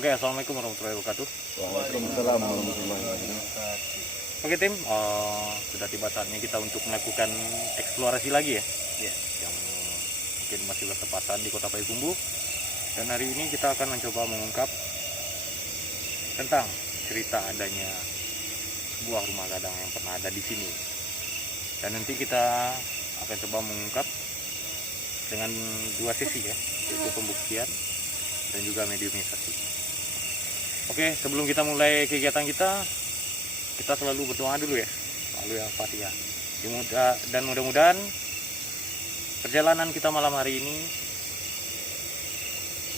Oke, assalamualaikum warahmatullahi wabarakatuh. Waalaikumsalam warahmatullahi wabarakatuh. Oke tim, sudah tiba saatnya kita untuk melakukan eksplorasi lagi ya. Yang mungkin masih bertepatan di Kota Payakumbuh. Dan hari ini kita akan mencoba mengungkap tentang cerita adanya sebuah rumah gadang yang pernah ada di sini. Dan nanti kita akan coba mengungkap dengan dua sesi ya, yaitu pembuktian dan juga mediumisasi. Oke, sebelum kita mulai kegiatan kita selalu berdoa dulu ya, lalu yang Fatihah. Dan mudah-mudahan perjalanan kita malam hari ini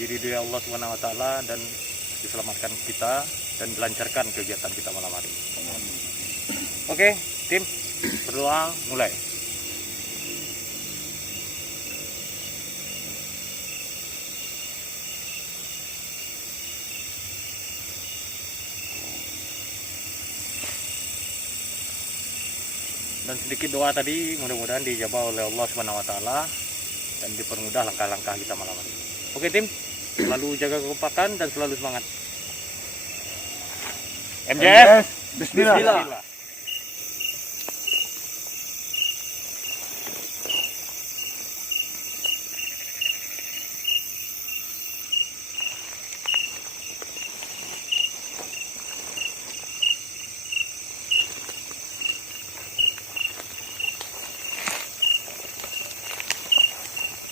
diridhoi Allah Subhanahu wa taala dan diselamatkan kita dan dilancarkan kegiatan kita malam hari ini. Oke, tim, berdoa mulai. Dan sedikit doa tadi mudah-mudahan dijabah oleh Allah Subhanahu wa taala dan dipermudah langkah-langkah kita malam hari. Oke tim, selalu jaga kekompakan dan selalu semangat. MJS, bismillah.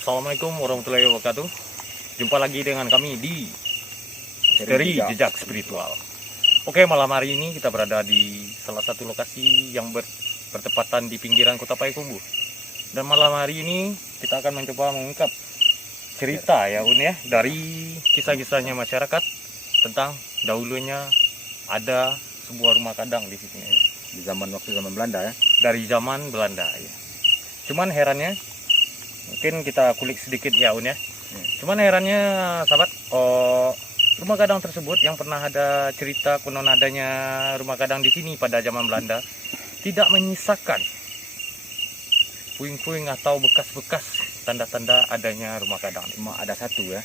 Assalamualaikum warahmatullahi wabarakatuh. Jumpa lagi dengan kami di Misteri Jejak Spiritual. Oke, malam hari ini kita berada di salah satu lokasi yang bertepatan di pinggiran Kota Payakumbuh. Dan malam hari ini kita akan mencoba mengungkap cerita ya Un ya, dari kisah-kisahnya masyarakat tentang dahulunya ada sebuah rumah gadang di sini Di zaman Belanda ya. dari zaman Belanda ya. Cuman herannya, mungkin kita kulik sedikit ya Un ya. Cuman herannya sahabat, rumah gadang tersebut yang pernah ada cerita konon adanya rumah gadang di sini pada zaman Belanda tidak menyisakan puing-puing atau bekas-bekas tanda-tanda adanya rumah gadang. Cuma ada satu ya.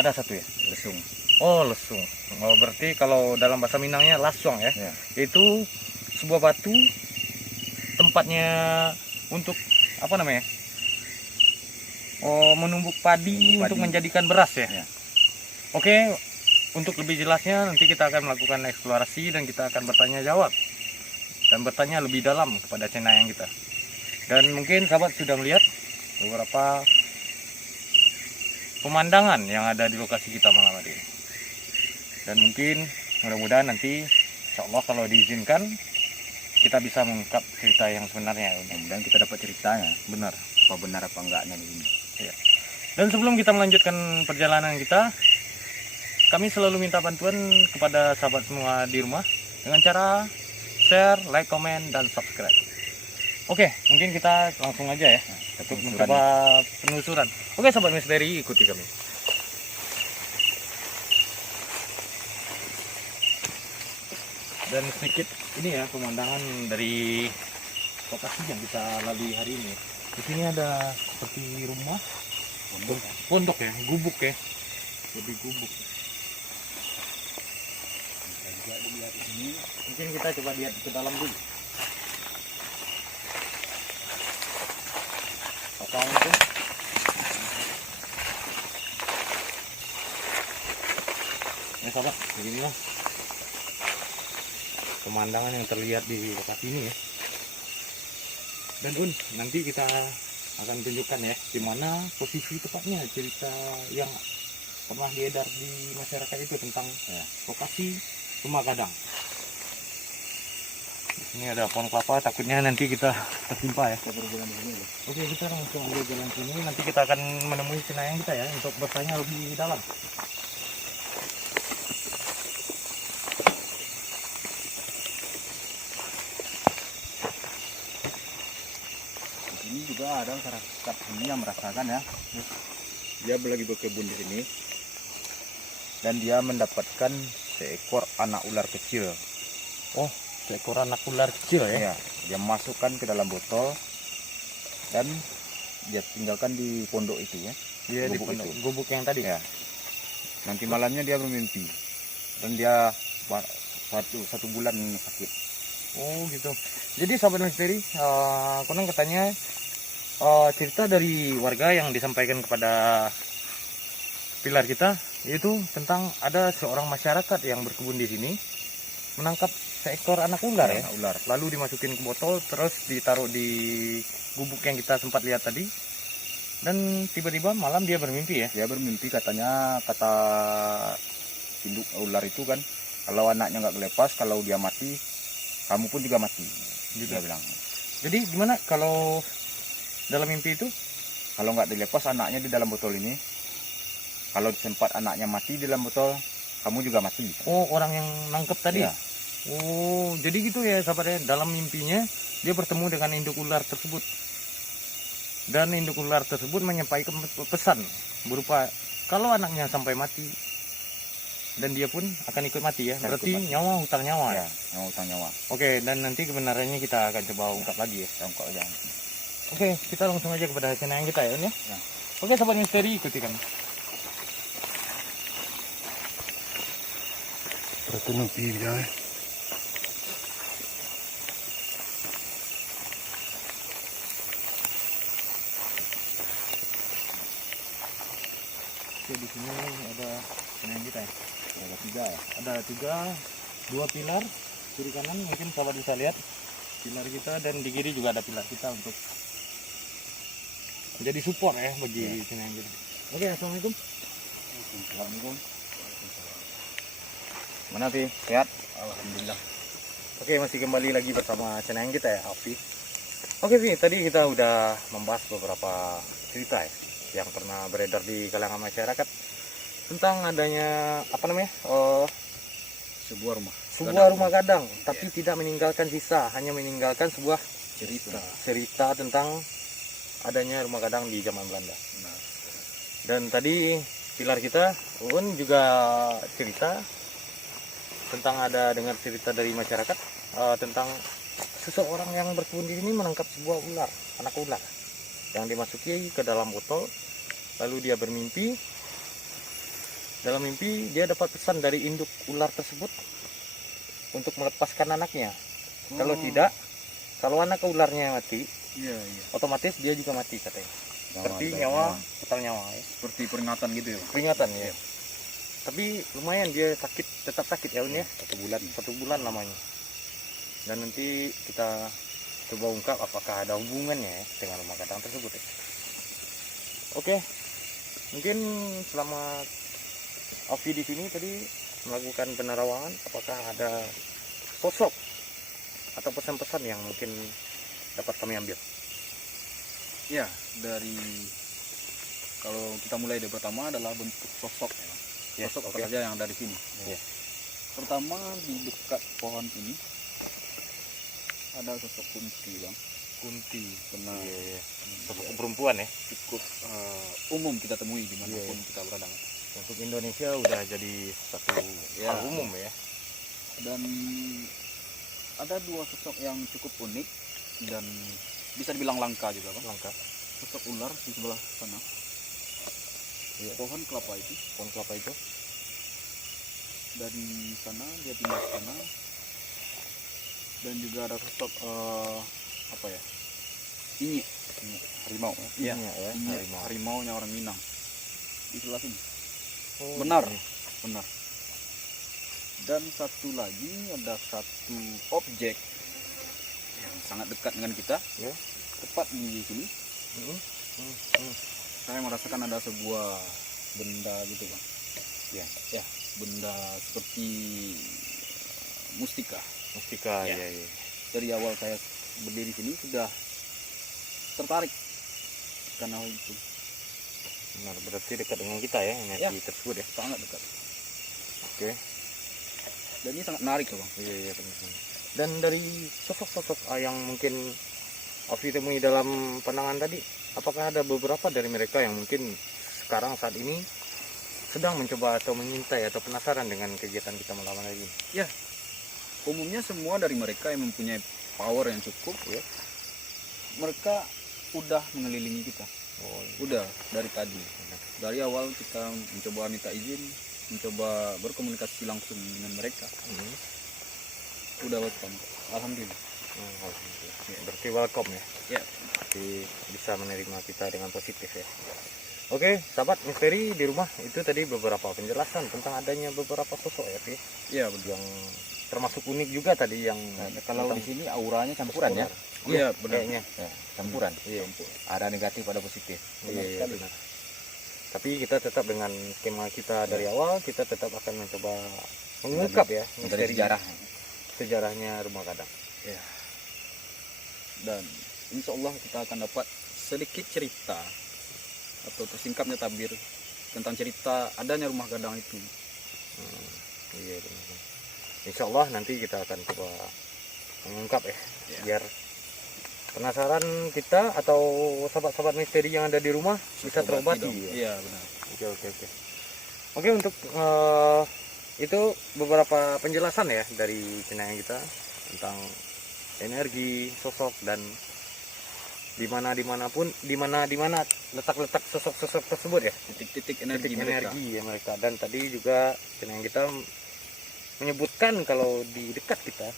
Ada satu ya? Lesung. Oh, lesung. Oh, berarti kalau dalam bahasa Minangnya lasong ya. Itu sebuah batu tempatnya untuk apa namanya? Menumbuk padi untuk menjadikan beras ya. Oke, untuk lebih jelasnya nanti kita akan melakukan eksplorasi dan kita akan bertanya jawab dan bertanya lebih dalam kepada cenayang kita. Dan mungkin sahabat sudah melihat beberapa pemandangan yang ada di lokasi kita malam hari ini. Dan mungkin mudah-mudahan nanti insya Allah kalau diizinkan kita bisa mengungkap cerita yang sebenarnya. Mudah-mudahan kita dapat ceritanya. Benar. Apa benar apa enggaknya ini. Ya. Dan sebelum kita melanjutkan perjalanan kita, kami selalu minta bantuan kepada sahabat semua di rumah dengan cara share, like, komen, dan subscribe. Oke, mungkin kita langsung aja ya untuk mencoba penelusuran. Oke, sahabat misteri, ikuti kami. Dan sedikit ini ya pemandangan dari lokasi yang kita lalui hari ini. Di sini ada seperti rumah pondok ya, gubuk ya, lebih gubuk. Kita juga dilihat di sini. Mungkin kita coba lihat ke dalam dulu. Assalamualaikum. Ya sahabat, beginilah pemandangan yang terlihat di lokasi ini ya. Dan nanti kita akan tunjukkan ya di mana posisi tepatnya cerita yang pernah diedar di masyarakat itu tentang lokasi rumah gadang. Ini ada pohon kelapa, takutnya nanti kita tertimpa ya. Oke, kita langsung ambil jalan sini. Nanti kita akan menemui cenayang kita ya untuk bertanya lebih dalam. Ini juga ada masyarakat ini yang merasakan ya. Dia lagi berkebun di sini dan dia mendapatkan seekor anak ular kecil. Oh, seekor anak ular kecil ya? Iya, dia masukkan ke dalam botol dan dia tinggalkan di pondok itu ya. Dia di pondok, gubuk yang tadi. Ya. Nanti malamnya dia bermimpi. dan dia satu bulan sakit. Oh gitu. Jadi sahabat misteri, konon katanya cerita dari warga yang disampaikan kepada pilar kita, yaitu tentang ada seorang masyarakat yang berkebun di sini menangkap seekor anak ular ya. Ular. Lalu dimasukin ke botol, terus ditaruh di gubuk yang kita sempat lihat tadi. Dan tiba-tiba malam dia bermimpi ya. Dia bermimpi, katanya kata induk ular itu kan, kalau anaknya nggak lepas, kalau dia mati, kamu pun juga mati. Gitu. Dia bilang. Jadi gimana kalau dalam mimpi itu? Kalau nggak dilepas anaknya di dalam botol ini, kalau sempat anaknya mati di dalam botol, kamu juga mati. Oh, orang yang nangkep tadi. Ya. Oh, jadi gitu ya sahabatnya. Dalam mimpinya dia bertemu dengan induk ular tersebut. Dan induk ular tersebut menyampaikan pesan berupa kalau anaknya sampai mati dan dia pun akan ikut mati ya. Berarti nyawa hutang nyawa ya. Nyawa hutang nyawa. Oke, dan nanti kebenarannya kita akan coba ungkap lagi ya. Ungkap aja. Oke, kita langsung aja kepada channel yang kita ya, ya. Ya. Oke, sahabat misteri, ikuti kami. Pertenupi bilang Oke, di sini ada channel yang kita ya. Ada 3 ya. Ada 2 pilar kiri kanan, mungkin sahabat bisa lihat pilar kita, dan di kiri juga ada pilar kita untuk menjadi support ya bagi channel yang kita. Oke, assalamualaikum. Assalamualaikum. Mana Pi? Sehat? Alhamdulillah. Oke, masih kembali lagi bersama channel yang kita ya, Alfi. Oke Pi, tadi kita udah membahas beberapa cerita ya yang pernah beredar di kalangan masyarakat tentang adanya Sebuah rumah gadang, tapi tidak meninggalkan sisa, hanya meninggalkan sebuah cerita tentang adanya rumah gadang di zaman Belanda. Benar. Dan tadi pilar kita Uun juga cerita tentang ada dengar cerita dari masyarakat tentang seseorang yang berkebun di sini menangkap sebuah ular, anak ular yang dimasuki ke dalam botol, lalu dia bermimpi. Dalam mimpi dia dapat pesan dari induk ular tersebut untuk melepaskan anaknya. Kalau tidak, kalau anak ularnya mati, Iya. otomatis dia juga mati katanya. Seperti nyawa, hutang nyawa ya. Seperti peringatan gitu ya. Peringatan ya. Tapi lumayan dia sakit, tetap sakit ya Un ya. 1 bulan lamanya. Dan nanti kita coba ungkap apakah ada hubungannya ya dengan rumah gadang tersebut ya. Oke, mungkin selama Alfi di sini tadi melakukan penerawangan, apakah ada sosok atau pesan-pesan yang mungkin dapat kami ambil? Ya, dari kalau kita mulai dari pertama adalah bentuk sosok ya. Ya, Sosok oke. apa saja yang ada di sini. Ya. Pertama di dekat pohon ini ada sosok kunti, Bang. Kunti. Benar. Iya. Sosok perempuan ya. Cukup umum kita temui dimanapun kita berada. Untuk Indonesia udah jadi satu Ya. hal umum ya. Dan ada 2 sosok yang cukup unik dan bisa dibilang langka juga, Bang. Langka. Sosok ular di sebelah sana. Iya. Pohon kelapa itu, Pohon kelapa itu. dari sana dia pindah ke sana. Dan juga ada sosok apa ya? Ini harimau ya. Iya, ya. Ini Harimau. harimaunya orang Minang. Di sebelah sini. Oh, Benar. iya. Benar. Dan satu lagi ada satu objek yang sangat dekat dengan kita, Ya. tepat di sini. Mhm. Saya merasakan ada sebuah benda gitu, Bang. Ya, benda seperti mustika. Mustika Ya. ya. Dari awal saya berdiri sini sudah tertarik karena hal itu. Benar, berarti dekat dengan kita ya, energi tersebut ya. Sangat dekat. Oke. Dan ini sangat menarik, Bang. Iya, benar. Dan dari sosok-sosok yang mungkin Alfi temui dalam pandangan tadi, apakah ada beberapa dari mereka yang mungkin sekarang saat ini sedang mencoba atau mengintai atau penasaran dengan kegiatan kita malam hari ini? Umumnya semua dari mereka yang mempunyai power yang cukup ya, mereka udah mengelilingi kita. Oh, Udah dari tadi. Dari awal kita mencoba minta izin, mencoba berkomunikasi langsung dengan mereka. Udah welcome, alhamdulillah. Berarti welcome ya. Ya. Berarti bisa menerima kita dengan positif ya. Oke, sahabat misteri di rumah itu tadi beberapa penjelasan tentang adanya beberapa sosok ya, Pi. Iya benar. Yang termasuk unik juga tadi yang Kalau di sini auranya campuran ya. Iya benar. kayaknya. Ya, campuran. Iya. Ada negatif, ada positif. Iya, benar. Tapi kita tetap dengan skema kita dari awal, kita tetap akan mencoba mengungkap ya Dari misteri sejarah. sejarahnya rumah gadang. Ya. Dan insya Allah kita akan dapat sedikit cerita atau tersingkapnya tabir tentang cerita adanya rumah gadang itu. Iya benar. Insya Allah nanti kita akan coba mengungkap ya, Ya. biar penasaran kita atau sahabat-sahabat misteri yang ada di rumah bisa terobati. dong. Ya. Iya benar. Oke. Oke, untuk itu beberapa penjelasan ya dari channel kita tentang energi, sosok, dan di mana letak sosok tersebut ya. Titik-titik energi Titik mereka. energi ya mereka. Dan tadi juga channel kita menyebutkan kalau di dekat kita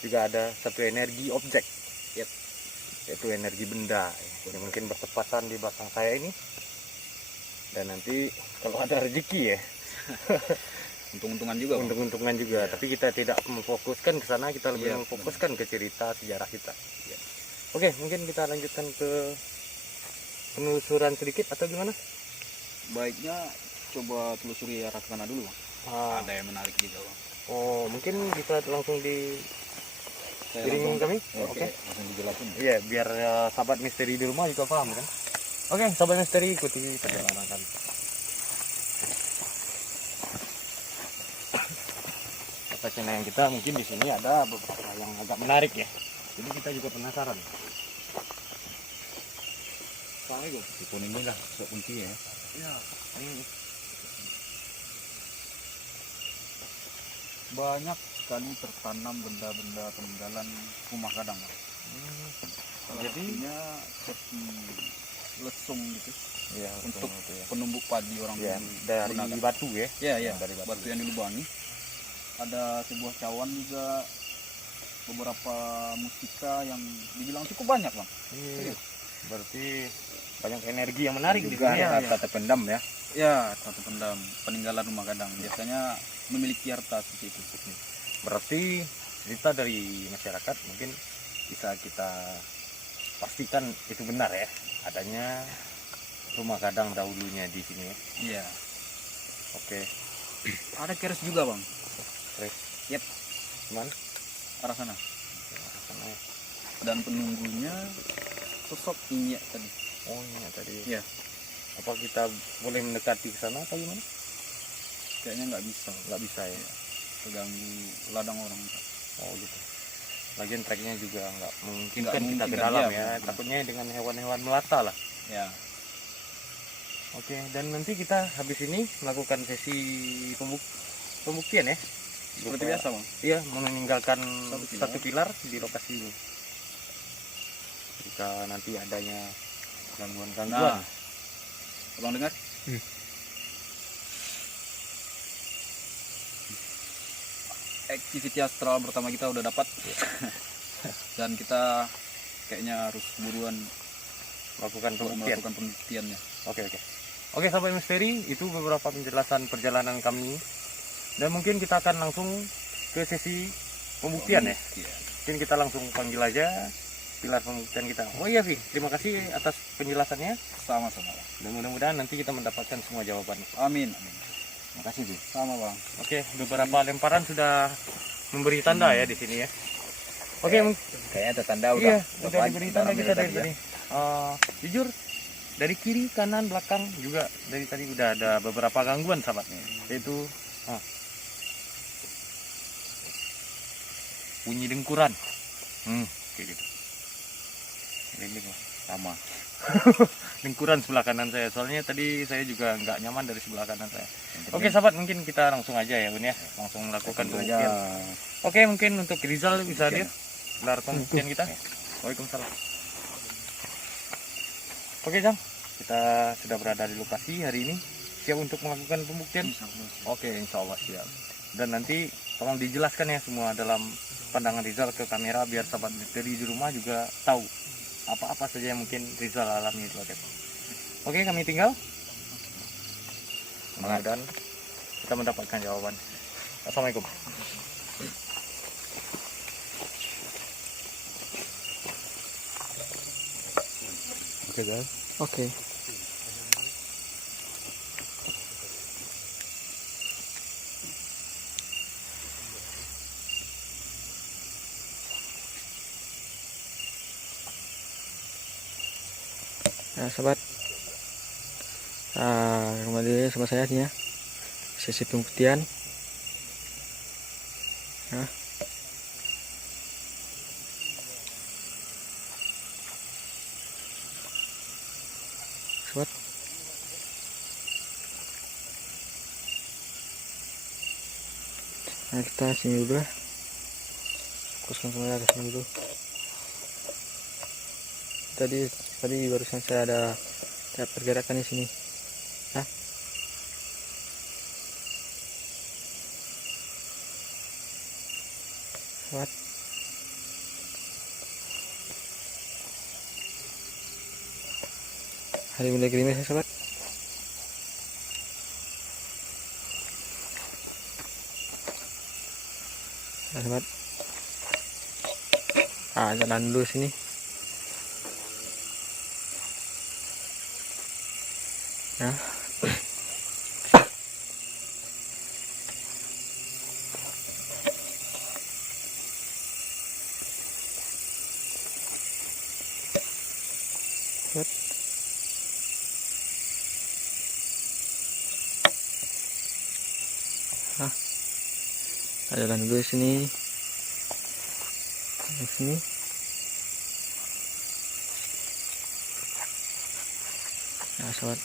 juga ada satu energi objek, yaitu energi benda ya. Yang mungkin bertepatan di belakang saya ini. Dan nanti kalau ada rezeki ya, Untung-untungan juga. Bang. untung-untungan juga. Tapi kita tidak memfokuskan ke sana, kita lebih Iya, memfokuskan ke cerita sejarah kita. Oke, mungkin kita lanjutkan ke penelusuran sedikit atau gimana? Baiknya coba telusuri arah sana dulu, Bang. Ada yang menarik juga, Bang. Oh, mungkin bisa langsung di Saya kirim langsung- kami. Oke, langsung dijelasin. Iya, biar sahabat misteri di rumah juga paham kan. Oke, sahabat misteri ikuti perjalanan kami. Kata channel yang kita mungkin di sini ada beberapa yang agak menarik ya. Jadi kita juga penasaran. Assalamualaikum. Di kuning ini lah kunci ya. Iya. Banyak sekali tertanam benda-benda peninggalan rumah gadang, Bang. Salah Jadi- satunya seperti lesung gitu, Iya, untuk itu ya. penumbuk padi orang Ya, dulu dari gunakan. batu ya. Ya, ya, dari batu. batu yang dilubangi. Ada sebuah cawan juga, beberapa mustika yang dibilang cukup banyak, Bang. Iya. Berarti banyak energi yang menarik di Juga sini. ada ya. harta terpendam ya. Ya, satu pendam peninggalan rumah gadang biasanya memiliki harta seperti itu. Berarti cerita dari masyarakat mungkin bisa kita pastikan itu benar ya, adanya rumah gadang dahulunya di sini ya. Iya. Oke, Ada keris juga, Bang. terus Yep. gimana? Arah sana. Sana ya. Dan penunggunya sosok Inyek tadi. Oh iya tadi. Iya. Apa kita boleh mendekati ke sana atau gimana? Kayaknya nggak bisa, Bang. Nggak bisa ya. Terganggu ladang orang. Oh gitu. Lagian treknya juga nggak memungkinkan Nggak kita ke memungkinkan, dalam iya, ya. benar. Takutnya dengan hewan-hewan melata lah. Ya. Oke, dan nanti kita habis ini melakukan sesi pembuktian ya. Seperti Berupa- biasa, Bang. Iya, meninggalkan Satu satu pilar di lokasi ini. Jika nanti adanya gangguan-gangguan. Nah, Abang dengar? Activity astral pertama kita udah dapat. Dan kita kayaknya harus buruan Melakukan pembuktian. melakukan pembuktiannya. Oke. Oke, sahabat misteri, itu beberapa penjelasan perjalanan kami. Dan mungkin kita akan langsung ke sesi pembuktian ya. Iya. Mungkin kita langsung panggil aja pilar pembuktian kita. Oh iya, Vi, terima kasih atas penjelasannya. Sama-sama, Bang. Dan mudah-mudahan nanti kita mendapatkan semua jawabannya. Amin, amin. Terima kasih, Vi. Sama, Bang. Oke, beberapa lemparan sudah memberi tanda ya di sini ya. Oke, Kayaknya ada tanda udah. iya, udah banyak, diberi udah tanda rame kita tadi dari tadi. Jujur, dari kiri, kanan, belakang juga dari tadi udah ada beberapa gangguan sahabat. Yaitu bunyi dengkuran. Kayak gitu. Ini sama. dengkuran sebelah kanan saya. Soalnya tadi saya juga nggak nyaman dari sebelah kanan saya. Oke sahabat, mungkin kita langsung aja ya Bun ya, langsung melakukan Langsung aja. pembuktian. Oke, mungkin untuk Rizal bisa hadir gelar pembuktian kita. Waalaikumsalam. Oke Jang, kita sudah berada di lokasi hari ini. siap untuk melakukan pembuktian? Oke, insya Allah siap. Dan nanti tolong dijelaskan ya semua dalam pandangan Rizal ke kamera biar sahabat misteri di rumah juga tahu apa-apa saja yang mungkin Rizal alami itu. Oke, kami tinggal. Mudah-mudahan kita mendapatkan jawaban. Assalamualaikum. Oke guys. Oke. Nah, sobat, kembali sama saya nih ya, sesi pembuktian. Nah, sobat, nah kita sini dulu ya, fokuskan kamera ke sini dulu. Tadi barusan saya ada pergerakan di sini. Nah, sobat, hari mulai gerimis ya sobat. Nah, sobat, jalan dulu sini. Ya. Set. Jalan dulu sini. Di sini. Nah, sobat.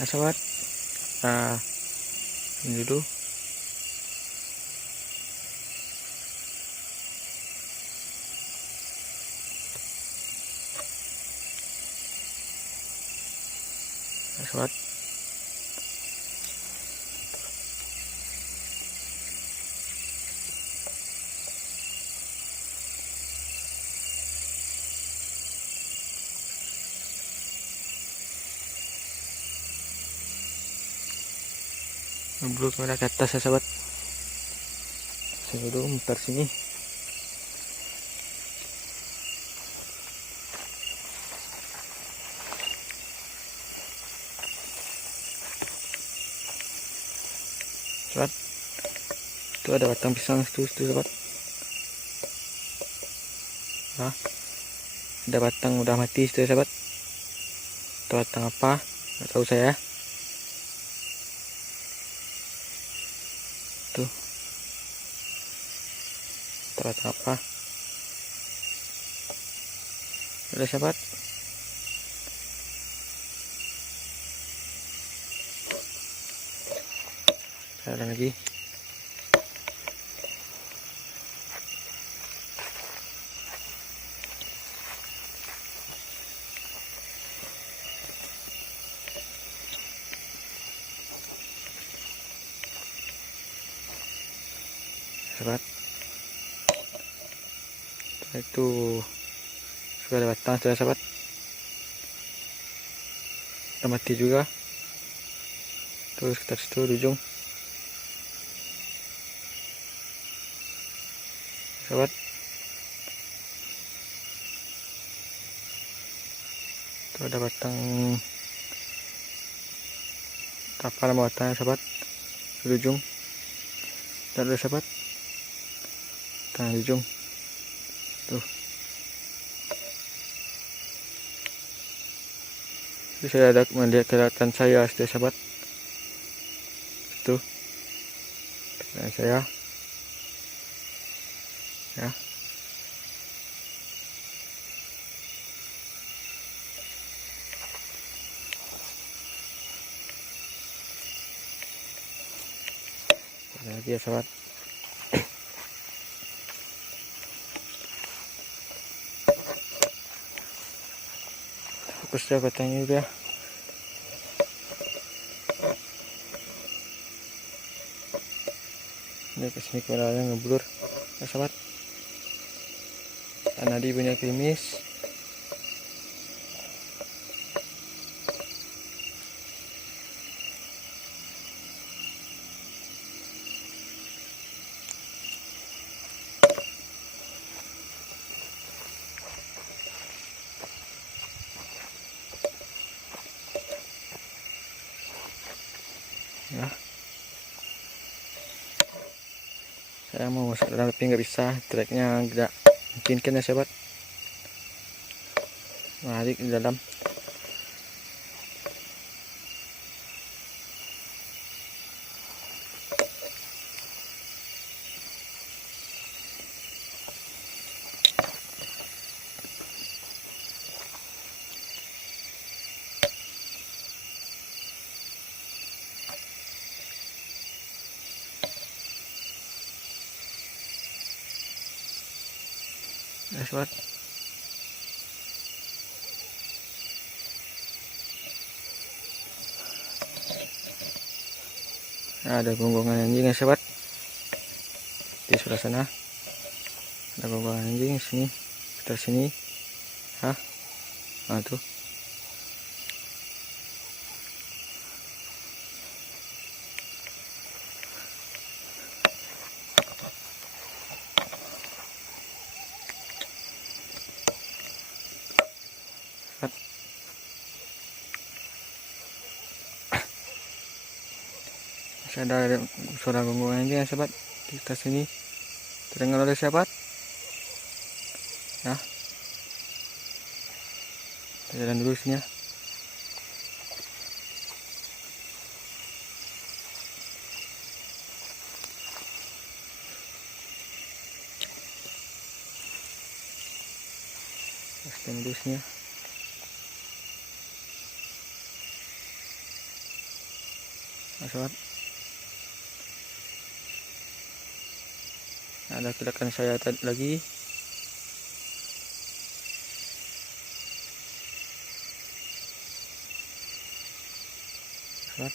Nah, sobat, ini dulu. Nah, sobat, belum kamera ke atas ya sobat. Saya dulu muter sini. Sobat, itu ada batang pisang itu sobat. Nah, ada batang udah mati itu sobat. Itu batang apa? Nggak tahu saya. Tuh, itu batang apa? Udah sobat. Ada lagi. Sobat, itu sudah ada batang sudah sobat. Udah mati juga. Terus kita situ di ujung sobat. Itu ada batang apa nama batangnya sobat, di ujung. Dan ada sobat, tangan di ujung tuh. Jadi saya ada melihat kelihatan saya sudah sobat. Itu kelihatan saya ya. Ada lagi ya sahabat. Fokus ya batangnya udah. Ini kesini kemana ngeblur ya sahabat. Karena di punya krimis. Ya, saya mau masuk dalam tapi nggak bisa, treknya tidak mungkin ya sahabat. Mari ke dalam. Ya sahabat. Nah, ada gonggongan anjing ya sahabat. Di sebelah sana ada gonggongan anjing, sini kita sini. Nah tuh. Masih ada suara gonggongan anjing ya sahabat. Kita sini terdengar oleh sahabat. Ya, kita jalan dulu sini ya. Kita dulu sini ya. Nah, sahabat. Ada kilakan saya tadi lagi. Sahabat.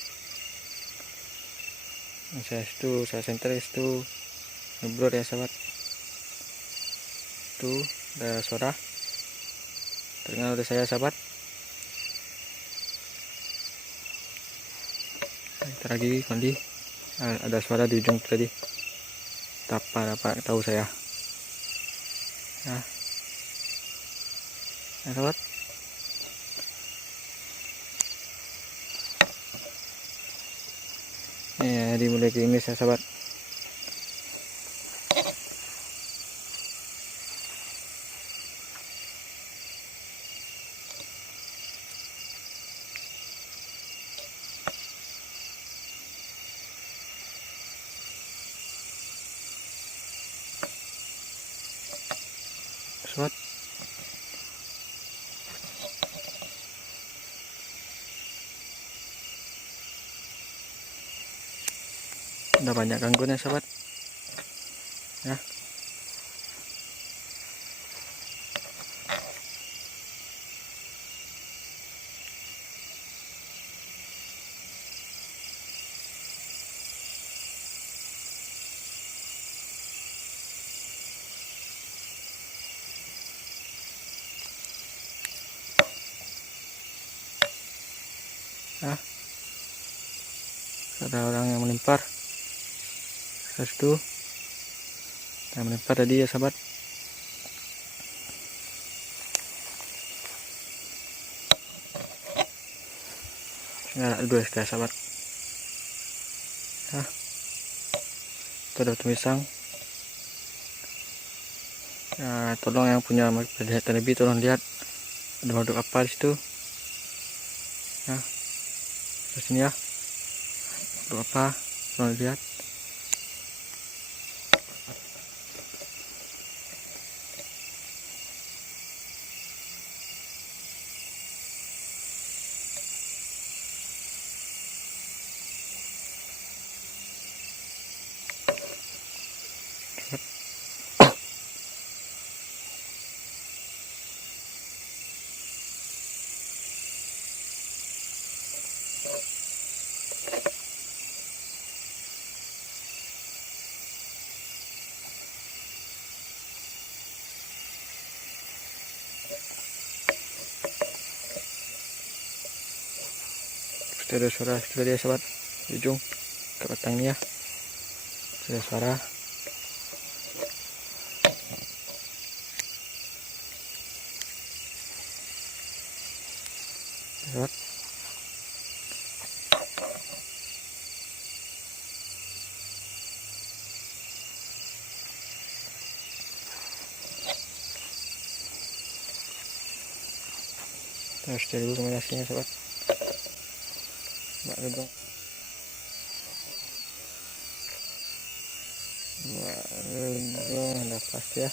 Saya center itu ngeblur ya sahabat. Tuh ada suara terdengar oleh saya sahabat. Kita lagi mandi. Ada suara di ujung tadi. Apa tahu saya. Nah, ya sahabat. Ya, dimulai gerimis ya sahabat. Sahabat. Udah banyak gangguan ya sahabat. Ya. Nah, ada orang yang melempar. Satu yang melempar tadi ya sahabat. Ada dua ya sahabat. Nah, itu ada tumisang. Nah, tolong yang punya perhatian lebih, tolong lihat ada makhluk apa di situ. Nah, di sini ya, makhluk apa, tolong lihat. Sudah ada suara sudah ya sobat di ujung ke batangnya sudah suara. Sobat, terus cari dulu kombinasinya sobat. Mbak gedung. Udah pas ya.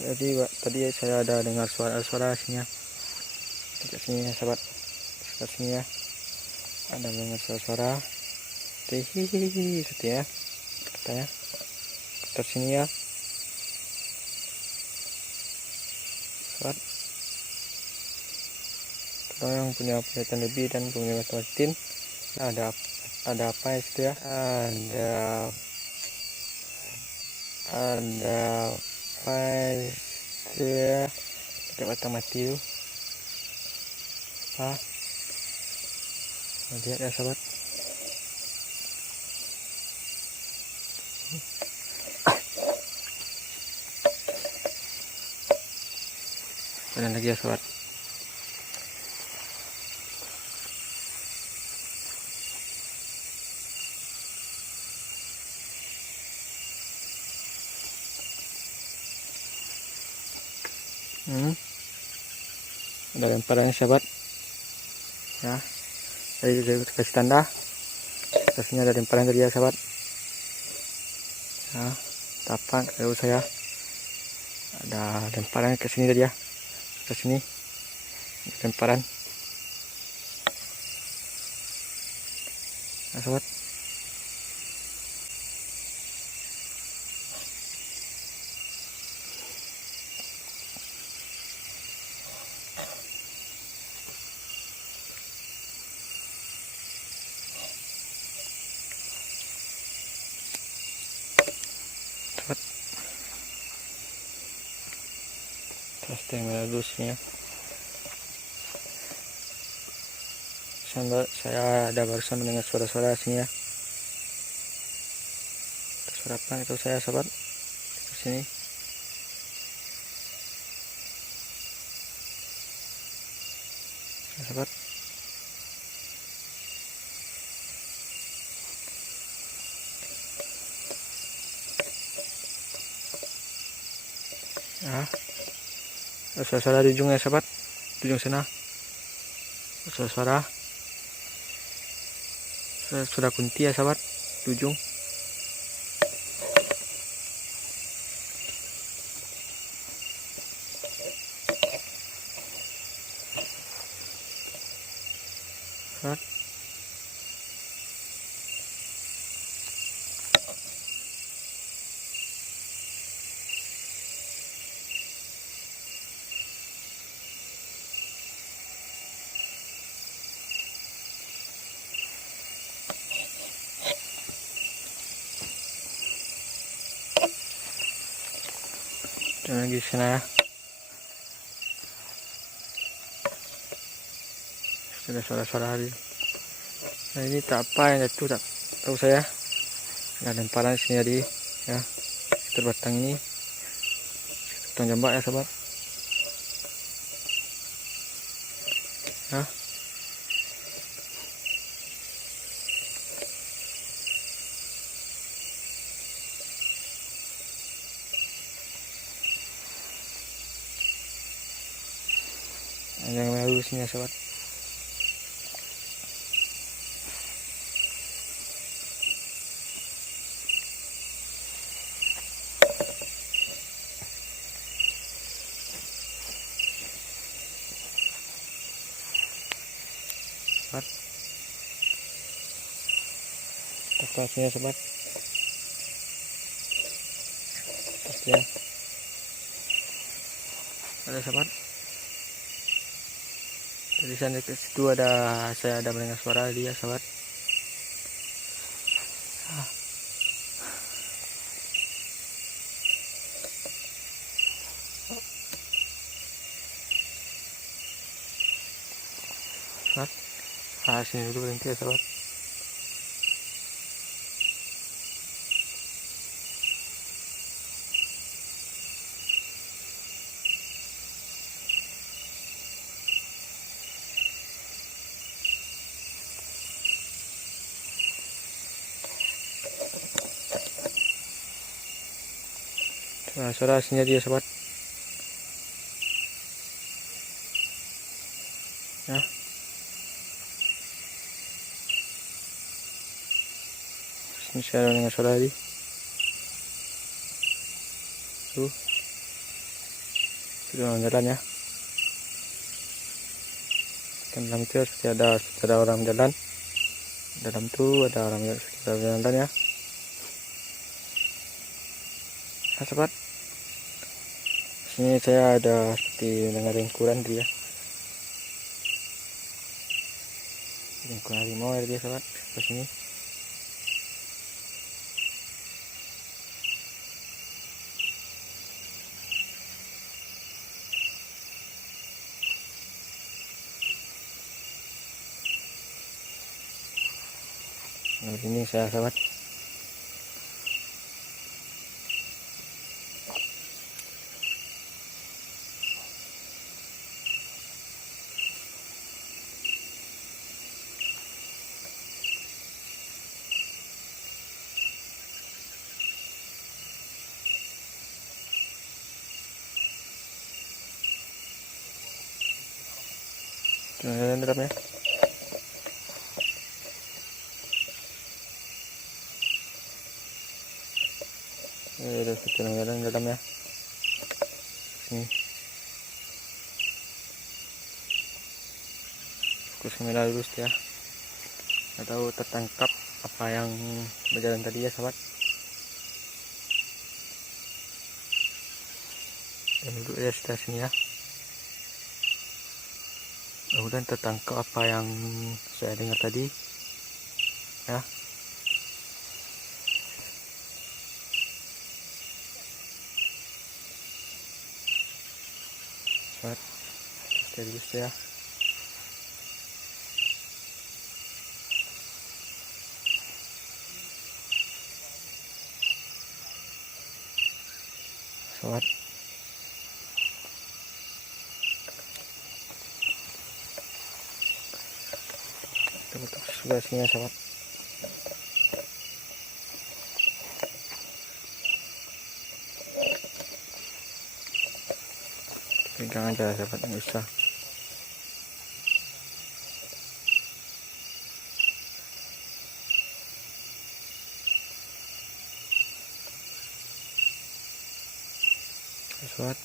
Jadi tadi saya ada dengar suara sini ya. Dekat sini ya sobat. Dekat sini ya. Ada dengar suara. Hihihi gitu ya. Katanya. Dekat sini ya. Sobat. Kalau yang punya penelitian lebih dan punya metode ada apa ya itu ya, ada apa itu ya, tidak batang mati itu apa, lihat ya sobat. Ada lagi ya sobat. Ada lemparan sahabat ya, dari kasih tanda kasihnya ada lemparan tadi ya sahabat ya, tapak kalau saya ada lemparan ke sini tadi ya, ke sini lemparan ya sahabat. Testing dusnya sambil saya ada barusan mendengar suara-suara sini ya, suara apa itu saya sobat ke sini ya, sobat. Ya, suara-suara di ujung ya sahabat, di ujung sana suara-suara sudah kunti ya sahabat di ujung. Sahabat. Dan lagi sana ya, sudah suara-suara hari. Nah ini tak apa yang jatuh tak tahu saya. Ada lemparan sini tadi ya, terbatang ini batang jambak ya sahabat ya. Yang baru sini ya sobat. Sobat, sini ya sobat. Ya, ada sobat. Dari sana ke situ saya ada mendengar suara dia, sahabat. Sini dulu berhenti ya, sahabat. Nah, suara aslinya dia, sahabat. Ya. Ini saya dengan suara tadi. Tuh. Itu jalan ya. Kan dalam itu seperti ada orang jalan. Dalam tuh ada orang jalan ya. Nah, sahabat. Sini saya ada seperti dengar ringkuran dia. Ringkuran harimau ya dia, sahabat. Ke sini. Nah, ini saya, sahabat. Jalan dalam ya. Ada jalan dalam ya. Sini. Fokus kamera dulu ya. Nggak tahu tertangkap apa yang berjalan tadi ya, sahabat. Dan duduk ya setelah sini ya. Mudah-mudahan tertangkap apa yang saya dengar tadi ya. Sahabat, serius ya. Sahabat, untuk sebelah sini ya, sahabat. Pegang aja, sahabat, nggak usah. Sahabat,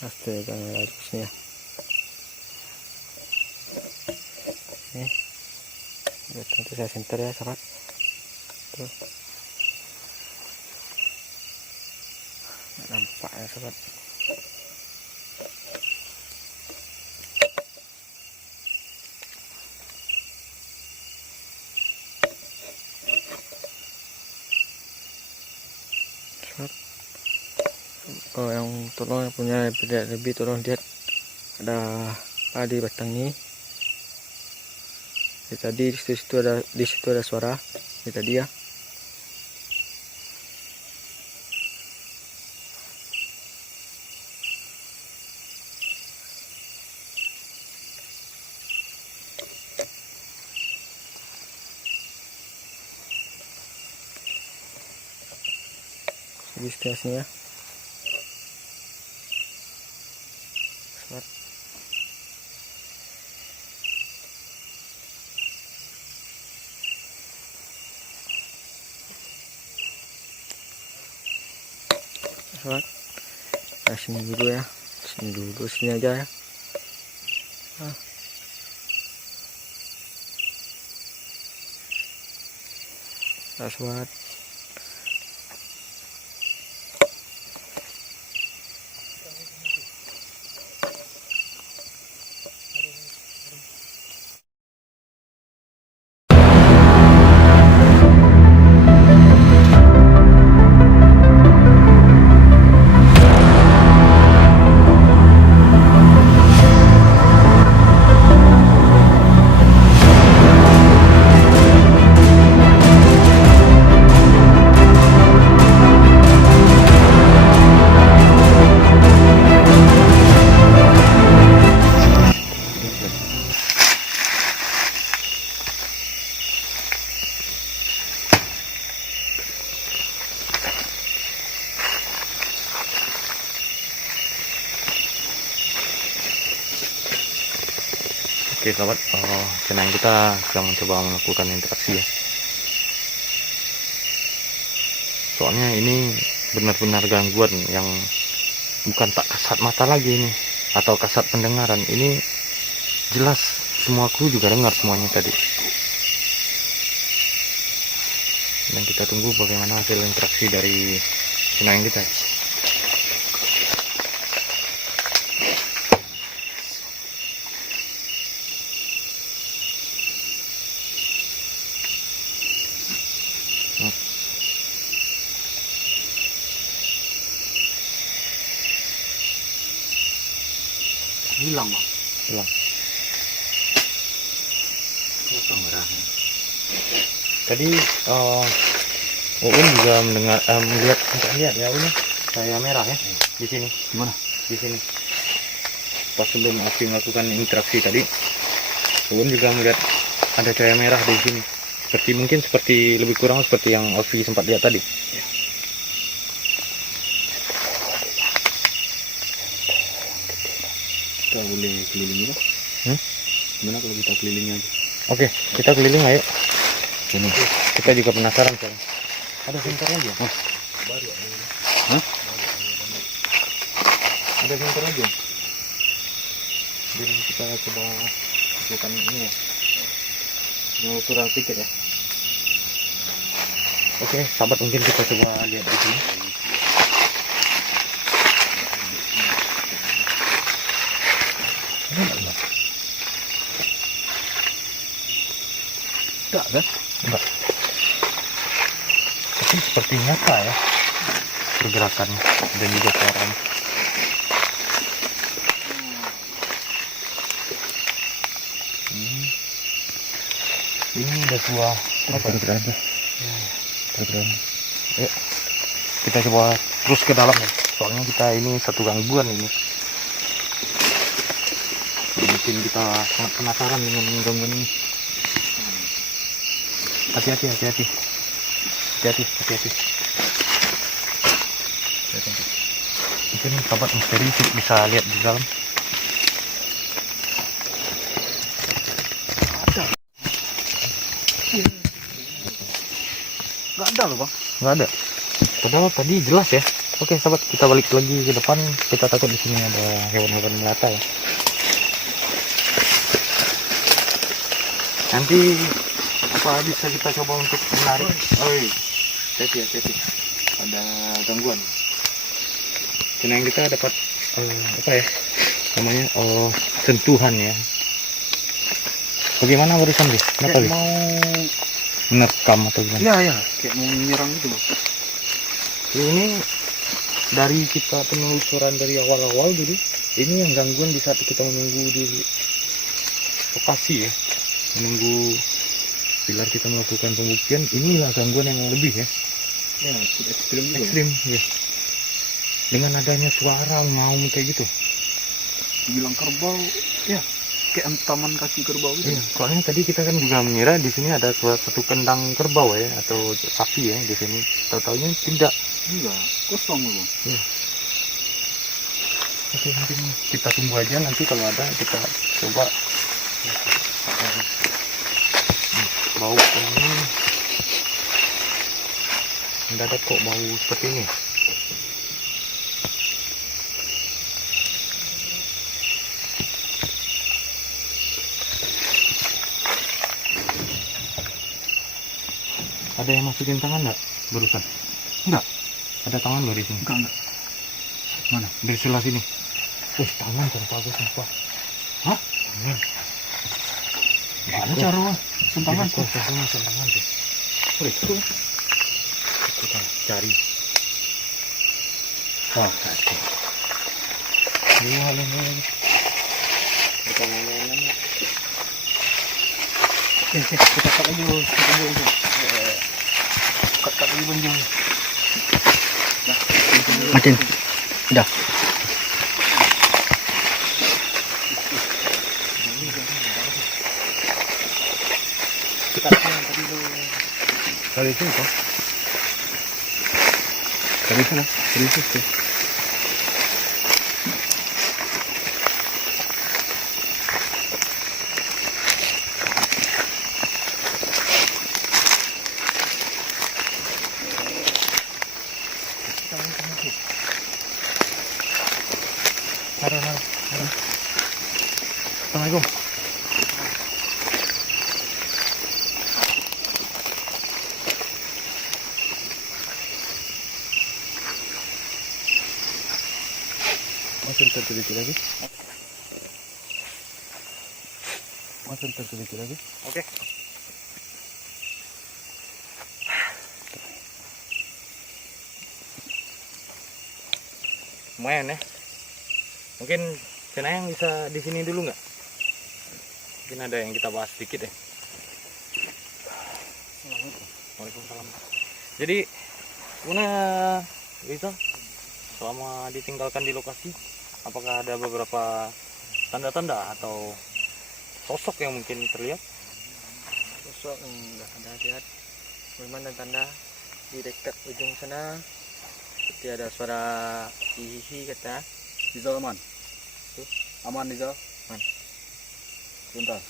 pasti kamera di sini ya. Ini nanti saya center ya, sahabat. Tuh, nggak nampak ya, sahabat. Oh, yang tolong yang punya lebih tolong lihat ada apa di batang ini. Tadi di situ ada suara ini tadi ya. Di sebelah sini ya. Sahabat. Sahabat, nah, sini dulu ya, sini aja ya. Nah. sobat. Oke sahabat, channel kita sedang mencoba melakukan interaksi ya. Soalnya ini benar-benar gangguan yang bukan tak kasat mata lagi ini, atau kasat pendengaran. Ini jelas semua kru juga dengar semuanya tadi. Dan kita tunggu bagaimana hasil interaksi dari channel kita. Hilang bang. Hilang. Apa merahnya? Tadi Uun juga mendengar, melihat ya Uun, cahaya merah ya di sini. Gimana? Di sini. Pas sebelum Afi melakukan interaksi tadi, Uun juga melihat ada cahaya merah di sini. Seperti lebih kurang seperti yang Afi sempat lihat tadi. Kita boleh keliling juga. Gimana kalau kita keliling aja? Oke, kita keliling ayo. Ini. Kita juga penasaran kan. Ada senter aja. Hah? Ada senter aja. Jadi kita coba lakukan ini ya. Mengukur sedikit ya. Oke, sahabat, mungkin kita coba lihat di sini. Enggak kan? Enggak. Tapi seperti nyata ya pergerakannya dan juga suaranya. Ini ada sebuah apa kita ada? Yuk, kita coba terus ke dalam ya. Soalnya kita ini satu gangguan ini. Mungkin kita sangat penasaran dengan gangguan ini. Hati-hati. Mungkin sahabat misteri bisa lihat di dalam. Enggak ada loh bang. Nggak ada. Padahal tadi jelas ya. Oke sahabat, kita balik lagi ke depan. Kita takut di sini ada hewan-hewan melata ya. Nanti apa bisa kita coba untuk menarik? Oi, hati-hati. Ada gangguan. Karena yang kita dapat apa ya? Namanya sentuhan ya. Bagaimana barusan Bis? Kenapa Bis? Mau Menerkam atau gimana? ya, kayak mau menyerang gitu bang. Ini dari kita penelusuran dari awal-awal dulu, ini yang gangguan di saat kita menunggu di lokasi ya, menunggu pilar kita melakukan pembuktian. Inilah gangguan yang lebih ya, Ya, ekstrim juga. ekstrim ya. Dengan adanya suara ngaum kayak gitu. Dibilang kerbau, ya kayak entaman kaki kerbau gitu. Iya, soalnya tadi kita kan juga mengira di sini ada satu kandang kerbau ya, atau sapi ya di sini. Tahu-taunya tidak. Enggak, kosong loh bang. Oke, mungkin kita tunggu aja, nanti kalau ada kita coba. Bau ini mendadak kok bau seperti ini. Ada yang masukin tangan nggak barusan? Enggak. Ada tangan loh di sini. Enggak. Mana? Dari sebelah sini. Wih, tangan sumpah gue sumpah. Hah? Tangan. Ada cara sentangan tuh. Sentangan tuh. Wih, itu. Kita cari. Oh, kacau. Dua lagi. Kita ngomongin. Oke, kita cut aja dulu. Cut lagi bonjol. Matiin. Udah. Kali itu kok. Kali sana, kali itu. Assalamualaikum. Masih tertulis lagi. Oke. Lumayan ya. Mungkin Cenayang bisa di sini dulu nggak? Mungkin ada yang kita bahas sedikit ya. Waalaikumsalam. Jadi, gimana Lisa? Selama ditinggalkan di lokasi, apakah ada beberapa tanda-tanda atau sosok yang mungkin terlihat? Sosok nggak ada lihat. Memang ada tanda di dekat ujung sana. Seperti ada suara hihi kata. Rizal aman. Aman Rizal. Aman. Bentar.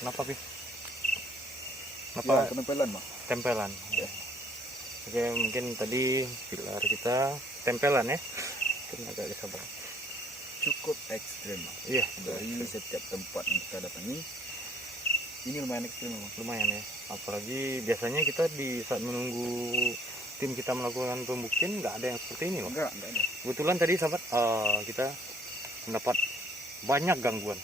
Kenapa, Pi? Ya, Kenapa penempelan, Mak. tempelan? Ya. Oke, mungkin tadi pilar kita tempelan ya. Mungkin agak sabar. Cukup ekstrim, Mak. Iya, Dari setiap tempat yang kita datangi, ini lumayan ekstrim, Mak. lumayan ya. Apalagi biasanya kita di saat menunggu tim kita melakukan pembuktian nggak ada yang seperti ini loh. Enggak ada. Kebetulan tadi sahabat kita mendapat banyak gangguan,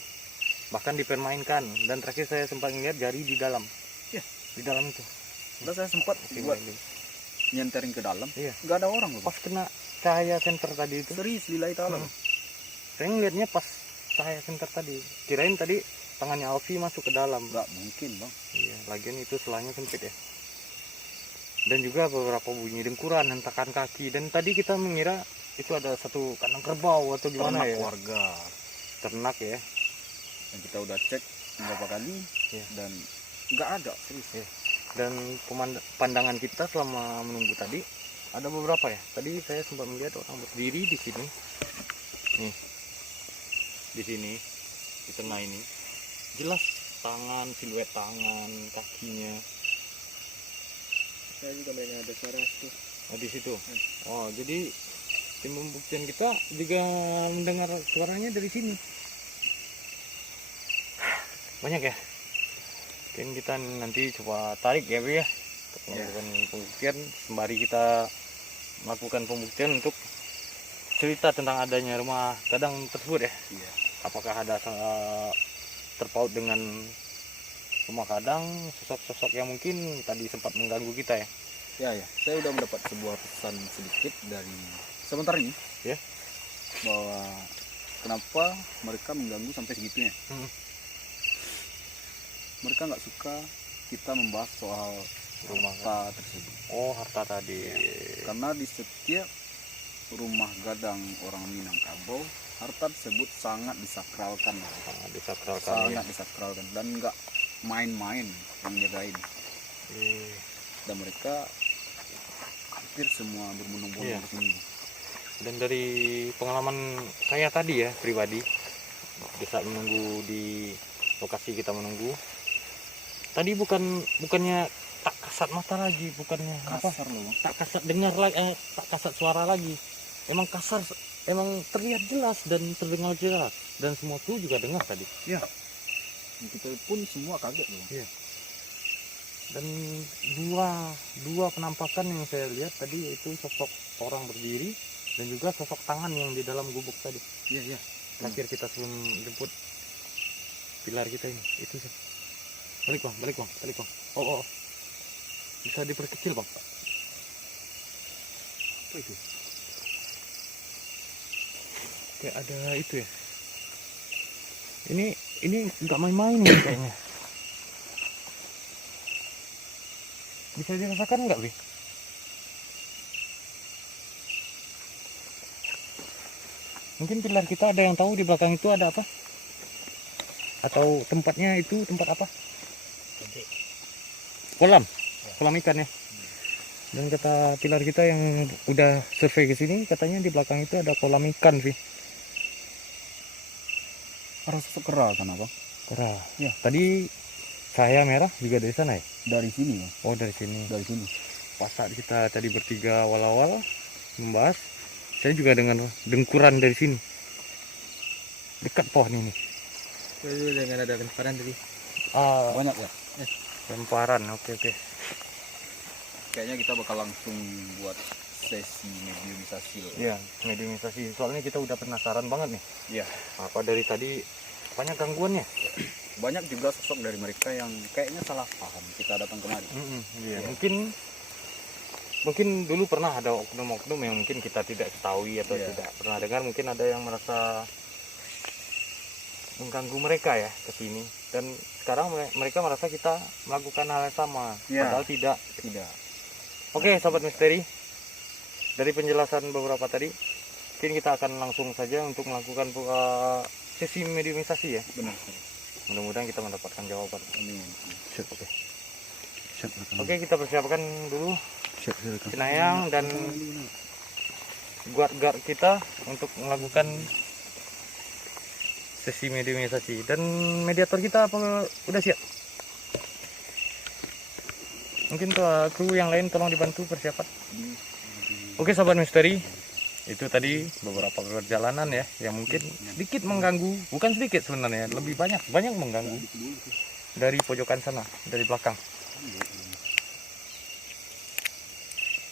bahkan dipermainkan, dan terakhir saya sempat melihat jari di dalam. Iya. Di dalam itu. Lalu saya sempat buat nyenterin ke dalam, Iya. enggak ada orang loh. Pas kena cahaya senter tadi itu, Serius lillahi ta'ala. saya ngelihatnya pas cahaya senter tadi. Kirain tadi tangannya Alfi masuk ke dalam. Enggak mungkin, Bang. Iya, lagian itu selahnya sempit ya. Dan juga beberapa bunyi dengkuran, hentakan kaki. Dan tadi kita mengira itu ada satu kandang kerbau atau gimana Ternak ya? warga. Ternak ya. Dan kita udah cek beberapa kali Iya. dan enggak ada, serius. Iya. Dan pandangan kita selama menunggu tadi ada beberapa ya. Tadi saya sempat melihat orang berdiri di sini. Nih. Di sini, di tengah ini. Jelas tangan, siluet tangan, kakinya. Saya juga melihat ada suara itu. Oh, di situ. Oh, jadi tim pembuktian kita juga mendengar suaranya dari sini. Banyak ya. Mungkin kita nanti coba tarik ya, Bu ya. Untuk melakukan pembuktian sembari kita melakukan pembuktian untuk cerita tentang adanya rumah gadang tersebut ya. Iya. Apakah ada terpaut dengan rumah gadang, sosok-sosok yang mungkin tadi sempat mengganggu kita ya. Ya, saya udah mendapat sebuah pesan sedikit dari sebentar ini, Ya. bahwa kenapa mereka mengganggu sampai segitunya. Mereka nggak suka kita membahas soal Rumah harta tersebut, Oh, harta tadi. karena di setiap rumah gadang orang Minangkabau, harta tersebut sangat disakralkan, Sangat disakralkan ya. sangat disakralkan, dan nggak main-main menjagain. Eh, dan mereka hampir semua berbondong-bondong Iya. di sini. Dan dari pengalaman saya tadi ya pribadi, di saat menunggu di lokasi kita menunggu, tadi bukannya tak kasat mata lagi, bukannya apa, Kasar loh bang. tak kasat dengar lagi, tak kasat suara lagi. Emang kasar, emang terlihat jelas dan terdengar jelas, dan semua tuh juga dengar tadi. Kita pun semua kaget loh bang. Dan dua penampakan yang saya lihat tadi, yaitu sosok orang berdiri dan juga sosok tangan yang di dalam gubuk tadi. Iya. Terakhir kita sebelum jemput pilar kita ini, itu sih. Balik bang. Oh. Bisa diperkecil bang. Apa itu? Kayak ada itu ya. Ini nggak main-main nih kayaknya. Bisa dirasakan nggak, Bi? Mungkin pilar kita ada yang tahu di belakang itu ada apa? Atau tempatnya itu tempat apa? Kolam ikan ya. Dan kata pilar kita yang udah survei ke sini, katanya di belakang itu ada kolam ikan sih. Rasa kera kan apa? Kera. Ya. Tadi cahaya merah juga dari sana ya? Dari sini bang. Oh, dari sini. Dari sini. Pas saat kita tadi bertiga awal-awal membahas, saya juga dengar dengkuran dari sini. Dekat pohon ini. Itu dengan ada lemparan tadi. Banyak ya. Lemparan, oke. Kayaknya kita bakal langsung buat sesi mediumisasi loh. Iya, mediumisasi. Soalnya kita udah penasaran banget nih. Iya. Apa dari tadi banyak gangguannya? Banyak juga sosok dari mereka yang kayaknya salah paham kita datang kemari. Iya. Iya. Mungkin dulu pernah ada oknum-oknum yang mungkin kita tidak ketahui atau Iya. tidak pernah dengar. Mungkin ada yang merasa mengganggu mereka ya ke sini. Dan sekarang mereka merasa kita melakukan hal yang sama. Iya. Padahal tidak. Tidak. Oke, Sobat Misteri. Dari penjelasan beberapa tadi, mungkin kita akan langsung saja untuk melakukan sesi mediumisasi ya. Benar. Mudah-mudahan kita mendapatkan jawaban. Amin. Oke. Oke, kita persiapkan dulu Cenayang dan guard kita untuk melakukan sesi mediumisasi. Dan mediator kita apa udah siap? Mungkin kru yang lain tolong dibantu persiapan. Oke, Sobat Misteri, itu tadi beberapa perjalanan ya yang mungkin sedikit mengganggu, bukan sedikit sebenarnya, lebih banyak mengganggu dari pojokan sana, dari belakang.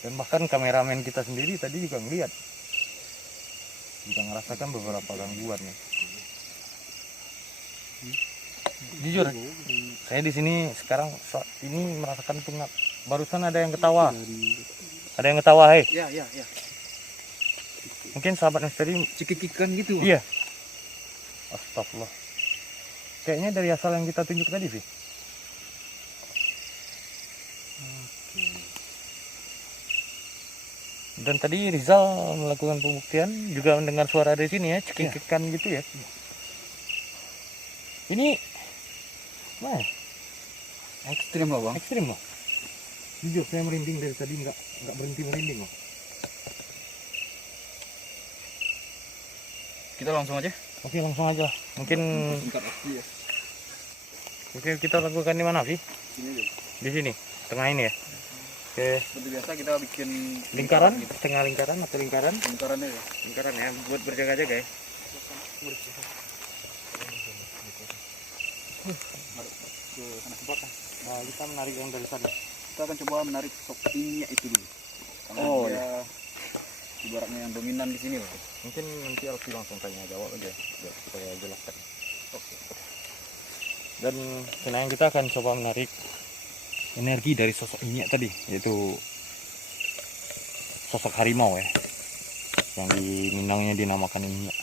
Dan bahkan kameramen kita sendiri tadi juga ngeliat, juga ngerasakan beberapa gangguan ya. Jujur, saya di sini sekarang saat ini merasakan pengap. Barusan ada yang ketawa. Ada yang ketawa, hei. Iya. Mungkin sahabat misteri Cekikikan gitu. iya. Astagfirullah. Kayaknya dari asal yang kita tunjuk tadi sih. Dan tadi Rizal melakukan pembuktian juga mendengar suara dari sini ya, cekikikan gitu ya. Ini nah, Ekstrim loh bang. ekstrim loh. Jujur saya merinding dari tadi, nggak berhenti merinding loh. Kita langsung aja. Oke, langsung aja lah. Mungkin Singkat waktu ya. oke, kita lakukan di mana sih? Ini aja. Di sini, tengah ini ya. Oke, Seperti biasa kita bikin lingkaran, gitu. setengah lingkaran atau lingkaran? Lingkarannya ya. Lingkaran ya, buat berjaga-jaga ya. Ke sana ke belakang. Nah, kita menarik yang dari sana. Kita akan coba menarik sosok minyak itu dulu. Karena Oh, dia ibaratnya yang dominan di sini loh. Mungkin nanti Alfi langsung tanya jawab aja, biar saya jelaskan. Oke. Dan sekarang kita akan coba menarik energi dari sosok minyak tadi, yaitu sosok harimau ya, yang di Minangnya dinamakan minyak.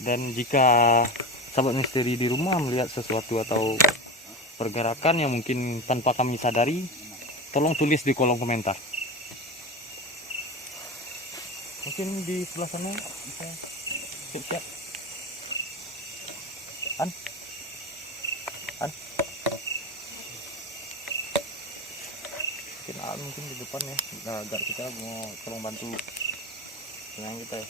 Dan jika sahabat misteri di rumah melihat sesuatu atau pergerakan yang mungkin tanpa kami sadari, tolong tulis di kolom komentar. Mungkin di sebelah sana bisa siap-siap. An. penampakan mungkin di depan ya. Nah, agar kita mau tolong bantu yang kita ya.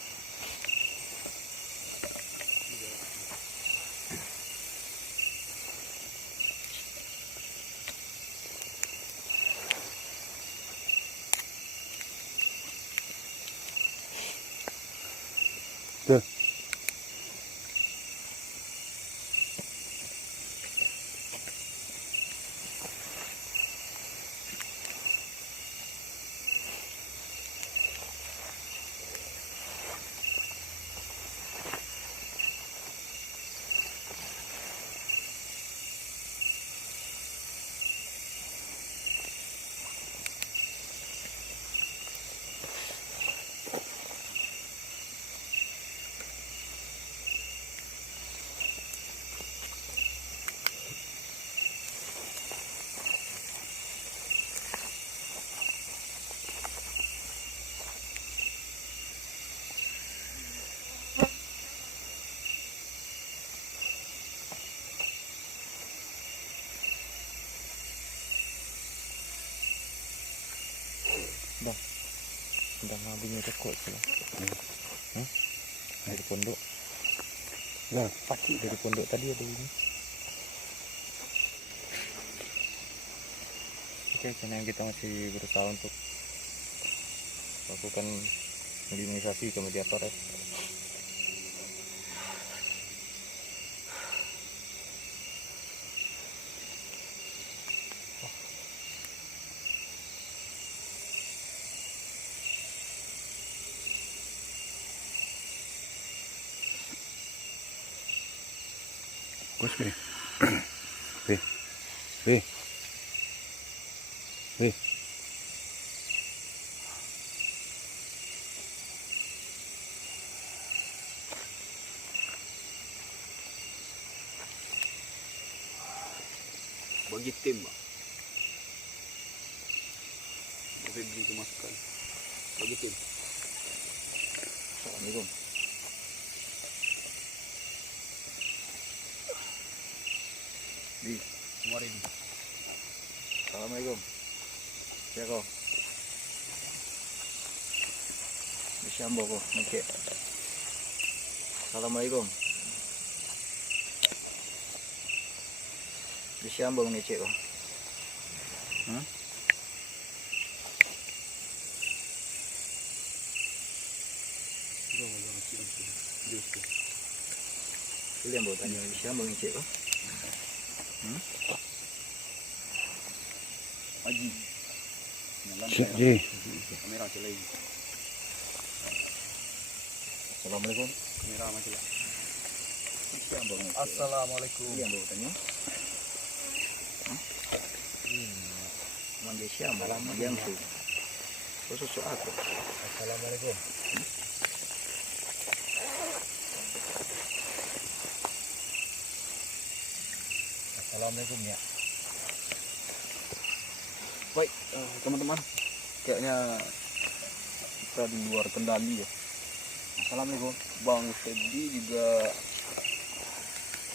Tuh. Udah ngabinya tekuk sih. Dari pondok. Nah, pasti dari pondok tadi ada ini. Oke, karena kita masih berusaha untuk lakukan eliminasi ke mediator ya. Bos nih. Wih. Bagi tim, Pak. Bagi dimasukkan. Bagi tim. Assalamualaikum. Di kemarin. Assalamualaikum. Ya kok. Disambo kok, oke. Assalamualaikum. Disambo ngecek kok. Ini yang bawa tanya disambo ngecek kok. Haji. Ji. Kamera aja lagi. Assalamualaikum. Kamera aja lah. Assalamualaikum. Ini yang bawa tanya. Malaysia malam yang tu. Susu aku. Assalamualaikum. Assalamualaikum ya. Baik, teman-teman. Kayaknya kita di luar kendali ya. Assalamualaikum. Bang Febri juga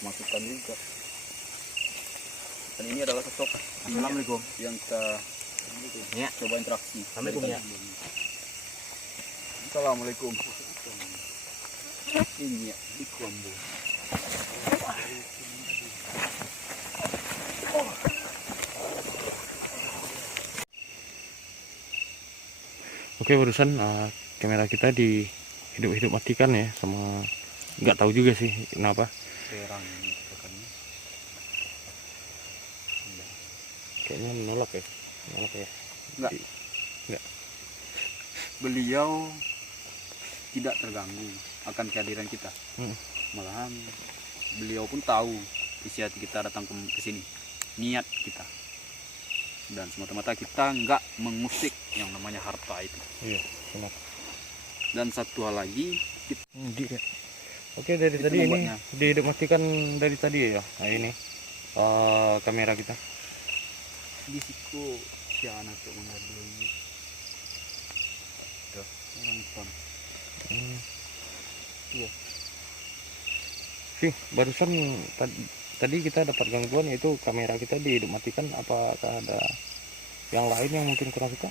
masukan juga. Dan ini adalah sosok Assalamualaikum. yang kita Ya. coba interaksi. Assalamualaikum ya. Assalamualaikum. Ini ya, di Kuambo. Oke, barusan kamera kita di hidup matikan ya, sama nggak tahu juga sih kenapa. Terang ini katakannya. Kayaknya menolak ya. Enggak. Beliau tidak terganggu akan kehadiran kita. Malahan beliau pun tahu isi hati kita datang ke sini, niat kita. Dan semata-mata kita nggak mengusik yang namanya harta itu. Iya, benar. Dan satu hal lagi, kita Oke, dari Itu tadi ini membuatnya. di hidup matikan dari tadi ya. Nah, ini kamera kita. di situ si anak tuh mengadili orang hitam. Iya. Sih, barusan tadi kita dapat gangguan, yaitu kamera kita di hidup matikan. Apakah ada yang lain yang mungkin kurang suka?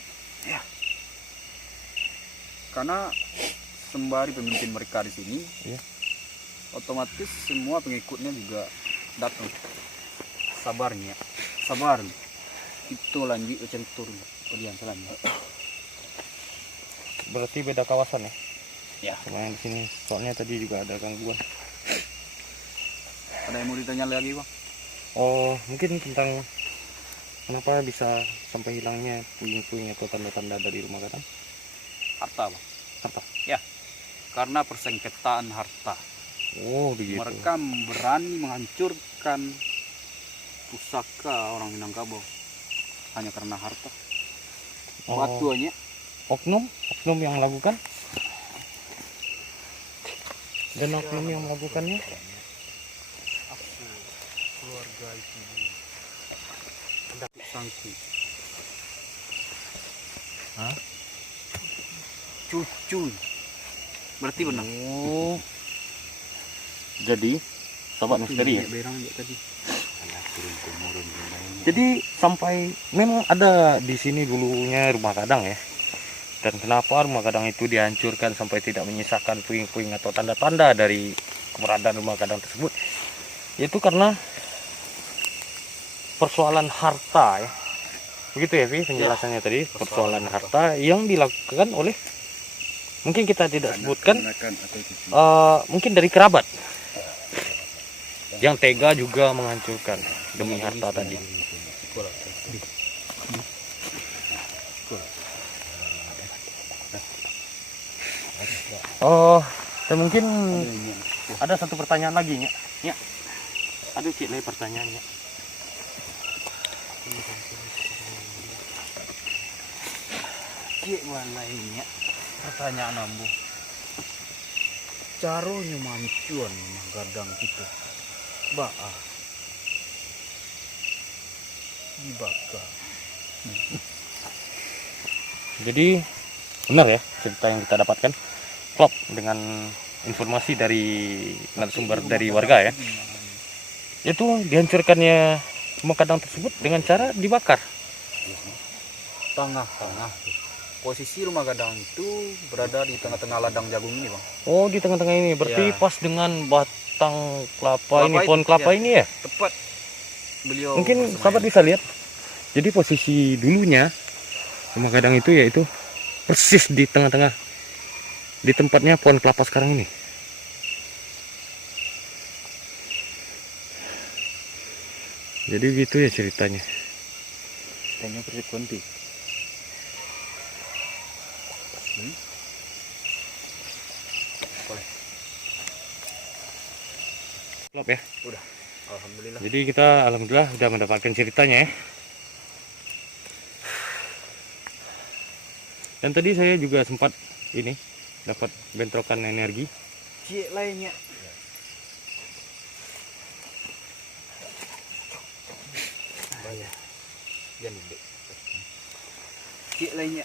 Karena sembari pemimpin mereka di sini, Iya. otomatis semua pengikutnya juga datang. Sabarnya, sabar. Itu lanjut cari turun. Kalian selanjutnya. Berarti beda kawasan ya? Ya. Sama yang di sini. Soalnya tadi juga ada gangguan. Ada yang mau ditanya lagi, Bang? Oh, mungkin tentang kenapa bisa sampai hilangnya puing-puing atau tanda-tanda dari rumah Gadang? Harta, Bang. Harta. Ya. Karena persengketaan harta. Oh, begitu. Mereka berani menghancurkan pusaka orang Minangkabau hanya karena harta. Oh, Batu hanya oknum yang melakukan? Dan oknum yang melakukannya? keluarga itu sangsi. Hah? Cucu. Berarti benar. Oh. Jadi, sahabat misteri ya? Berang ya tadi. Jadi sampai memang ada di sini dulunya rumah Gadang ya. Dan kenapa rumah Gadang itu dihancurkan sampai tidak menyisakan puing-puing atau tanda-tanda dari keberadaan rumah Gadang tersebut? Yaitu karena persoalan harta ya. Begitu ya, Vi, penjelasannya tadi. Persoalan harta yang dilakukan oleh, mungkin kita tidak sebutkan, mungkin dari kerabat yang tega juga menghancurkan demi harta tadi. Oh, dan mungkin ada satu pertanyaan lagi, Nya. Nya. Aduh, cik lagi pertanyaannya. Cik lainnya pertanyaan ambu. Caranya mancuan mah Gadang kita. Baa. Dibakar. Jadi benar ya cerita yang kita dapatkan, klop dengan informasi dari narasumber dari warga ya. Itu dihancurkannya rumah Gadang tersebut dengan cara dibakar. Tengah-tengah. Posisi rumah Gadang itu berada di tengah-tengah ladang jagung ini, Bang. Oh, di tengah-tengah ini berarti Ya. pas dengan batang kelapa ini, Kelapa pohon itu, kelapa ya. ini ya. Tepat beliau Mungkin bersemayam. sahabat bisa lihat. Jadi posisi dulunya rumah Gadang itu yaitu persis di tengah-tengah, di tempatnya pohon kelapa sekarang ini. Jadi gitu ya ceritanya. Kayaknya frekuensi. Klop ya. Alhamdulillah. Jadi kita alhamdulillah sudah mendapatkan ceritanya ya. Dan tadi saya juga sempat ini dapat bentrokan energi. Cik lainnya. Jangan dek. Cik lainnya.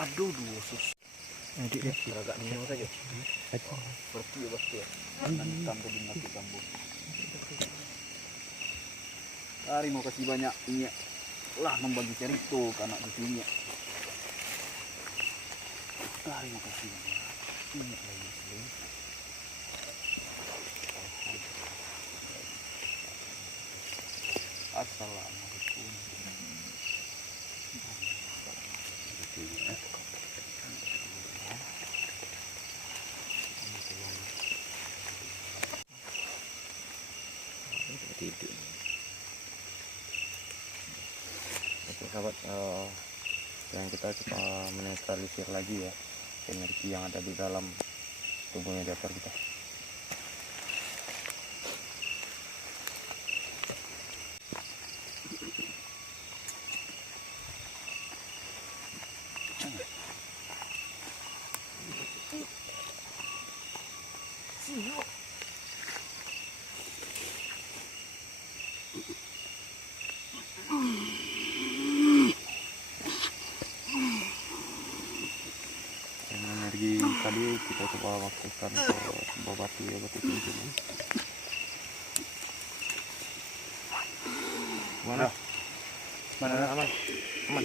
Aduh, dua sus. Adik dia. Agak nino saja. Seperti ya pasti ya. Nanti tambah di nasi tambah. Terima kasih banyak Inyak lah membagi cerita ke anak cucunya. Terima kasih banyak. Inyak lagi muslim. Assalamualaikum. Tidur. Oke sahabat, yang kita coba menetralisir lagi ya energi yang ada di dalam tubuhnya Japar kita. Energi tadi kita coba masukkan ke sebuah batu ya, batu cincin. Mana? Mana aman? Aman.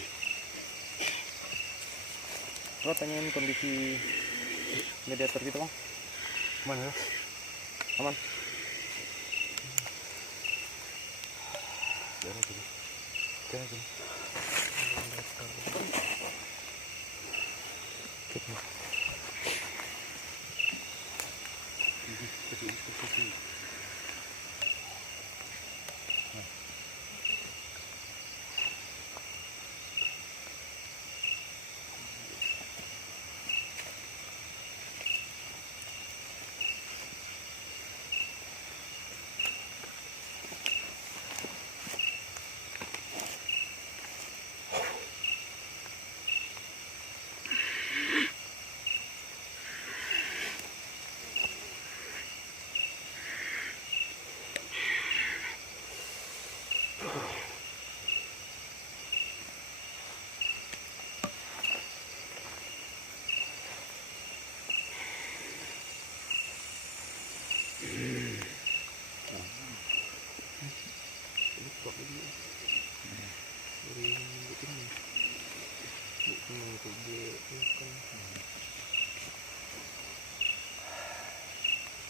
Lo tanyain kondisi mediator kita bang. Mana? Aman. Jangan gini. Jangan gini.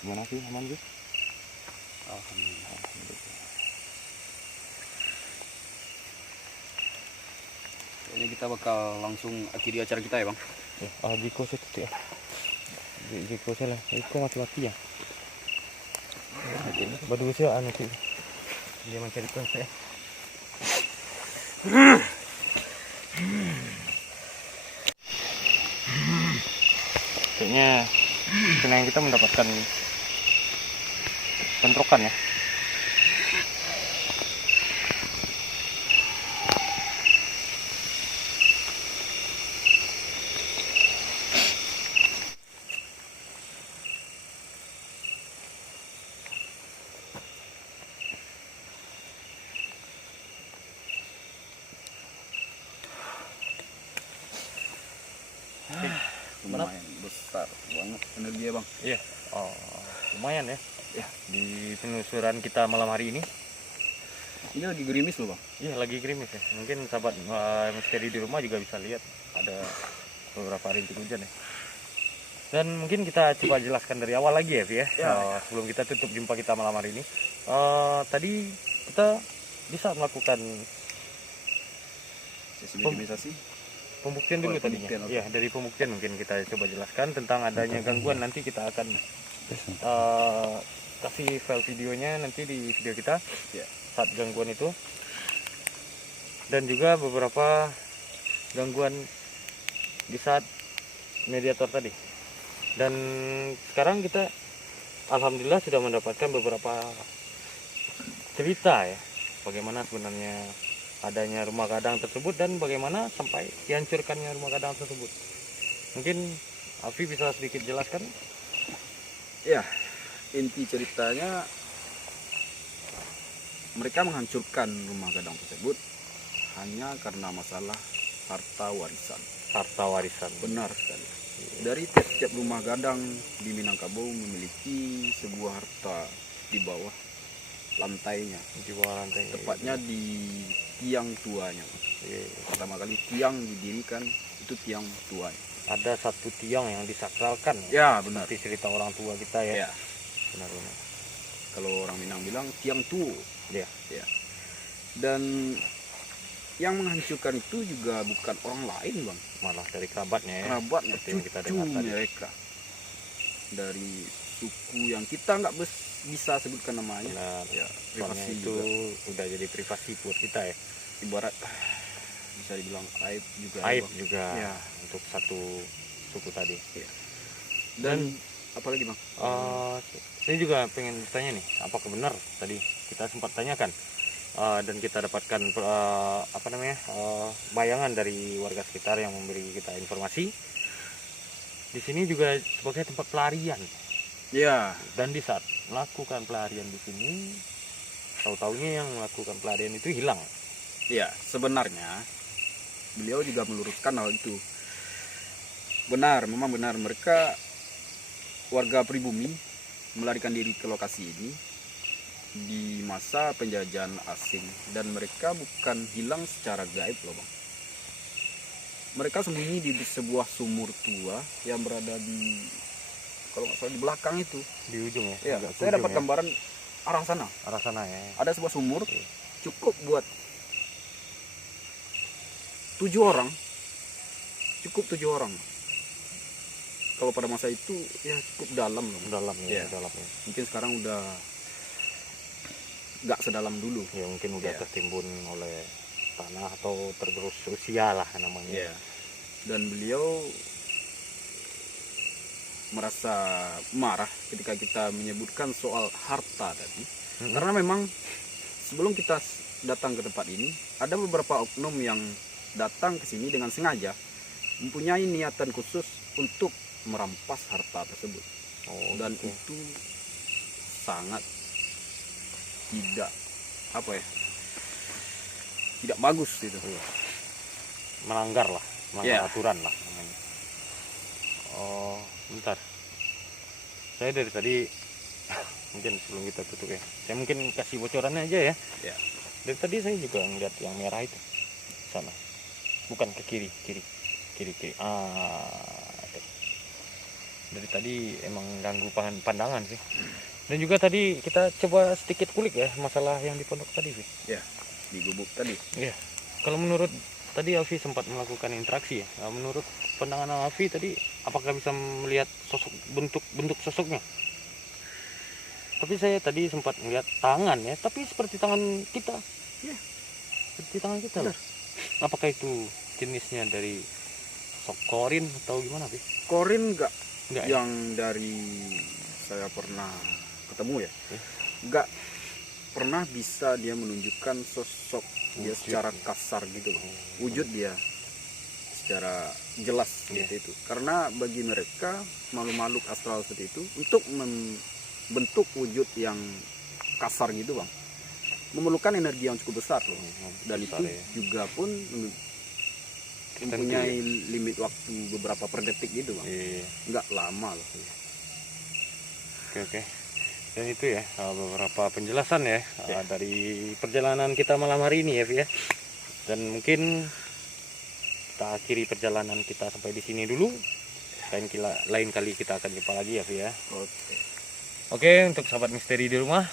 Gimana sih, aman sih? Alhamdulillah. Ini kita bakal langsung akhiri acara kita ya bang. Jiko saya tuh ya. Jiko saya lah. Jiko mati-mati ya. Badu saya anu sih. Dia mencari tuan saya. Kayaknya yang kita mendapatkan bentrokan ya. Lumayan besar banget energi ya bang. Iya. Lumayan ya. Ya, di penelusuran kita malam hari ini. Ini lagi gerimis loh bang. Iya, lagi gerimis ya. Mungkin sahabat misteri di rumah juga bisa lihat ada beberapa rintik hujan ya. Dan mungkin kita coba jelaskan dari awal lagi ya, Vi ya. Sebelum kita tutup jumpa kita malam hari ini. Tadi kita bisa melakukan Sesi minimalisasi. pembuktian dulu tadinya. Pembuktian, oke. Ya, dari pembuktian mungkin kita coba jelaskan tentang adanya gangguan. Nanti kita akan kasih file videonya nanti di video kita Ya. saat gangguan itu, dan juga beberapa gangguan di saat mediator tadi. Dan sekarang kita alhamdulillah sudah mendapatkan beberapa cerita ya, bagaimana sebenarnya adanya rumah gadang tersebut dan bagaimana sampai dihancurkannya rumah gadang tersebut. Mungkin Alfi bisa sedikit jelaskan? Ya, inti ceritanya mereka menghancurkan rumah gadang tersebut hanya karena masalah harta warisan. Harta warisan. Benar sekali. Dari tiap-tiap rumah gadang di Minangkabau memiliki sebuah harta di bawah lantainya, Di bawah lantai. tepatnya di tiang tuanya. Pertama kali tiang didirikan itu tiang tuanya. Ada satu tiang yang disakralkan. Ya benar. Seperti cerita orang tua kita ya. Ya. Benar-benar. Kalau orang Minang bilang tiang tu. Ya. Ya. Dan yang menghancurkan itu juga bukan orang lain bang, Malah dari kerabatnya ya. kerabatnya, Seperti yang kita cucu dengar tadi. mereka dari suku yang kita nggak bisa sebutkan namanya. Benar. Ya, Soalnya privasi itu juga. udah jadi privasi buat kita ya. Ibarat bisa dibilang aib juga. ya, Aib Bang. juga Ya. untuk satu suku tadi. Dan apalagi bang? Saya juga pengen bertanya nih, apakah benar tadi kita sempat tanyakan dan kita dapatkan bayangan dari warga sekitar yang memberi kita informasi. Di sini juga sebagai tempat pelarian. Ya, Dan di saat melakukan pelarian di sini, tahu-taunya yang melakukan pelarian itu hilang. ya sebenarnya beliau juga meluruskan hal itu. Benar, memang benar mereka warga pribumi melarikan diri ke lokasi ini di masa penjajahan asing, dan mereka bukan hilang secara gaib loh bang. Mereka sembunyi di sebuah sumur tua yang berada di, kalau nggak salah di belakang itu. Di ujung ya. Ya, Agak ke saya ujung dapat ya. gambaran arah sana. Arah sana ya. Ada sebuah sumur Oke. cukup buat 7 orang. Cukup 7 orang. Kalau pada masa itu ya cukup dalam loh. Dalam ya, Iya. dalam ya. Mungkin sekarang udah nggak sedalam dulu. Ya mungkin udah Iya. tertimbun oleh tanah atau tergerus usia lah namanya. Iya. Dan beliau merasa marah ketika kita menyebutkan soal harta tadi. Mm-mm. Karena memang sebelum kita datang ke tempat ini, ada beberapa oknum yang datang ke sini dengan sengaja mempunyai niatan khusus untuk merampas harta tersebut. Oh, Dan gitu. itu sangat tidak apa ya, tidak bagus gitu. Melanggar Iya. aturan lah namanya. Oh, bentar. Saya dari tadi mungkin sebelum kita tutup ya, saya mungkin kasih bocorannya aja ya. Ya. Dari tadi saya juga ngeliat yang merah itu sana, bukan ke kiri. Tuh. Dari tadi emang ganggu pandangan sih. Dan juga tadi kita coba sedikit kulik ya masalah yang di pondok tadi sih. Di gubuk tadi. Iya. Kalau menurut tadi Alfi sempat melakukan interaksi ya. Nah, menurut pandangan Alfi tadi apakah bisa melihat sosok bentuk sosoknya? Tapi saya tadi sempat melihat tangan ya, tapi seperti tangan kita. Iya. Seperti tangan kita loh. Apakah itu jenisnya dari sokorin atau gimana sih? Korin enggak Enggak ya? yang dari saya pernah ketemu ya. Ya. Enggak pernah bisa dia menunjukkan sosok dia Wujud. secara kasar gitu loh. Wujud dia secara jelas Iya. seperti itu. Karena bagi mereka makhluk-makhluk astral seperti itu untuk membentuk wujud yang kasar gitu bang, memerlukan energi yang cukup besar loh. Dan Besar itu ya. juga pun mempunyai limit waktu beberapa per detik gitu bang. Iya. Nggak lama loh. Oke. Dan itu ya beberapa penjelasan ya Ya. dari perjalanan kita malam hari ini ya, Vi, ya. Dan mungkin kita akhiri perjalanan kita sampai di sini dulu. Lain kali kita akan jumpa lagi ya, Vi, ya. Oke. Oke, untuk sahabat misteri di rumah,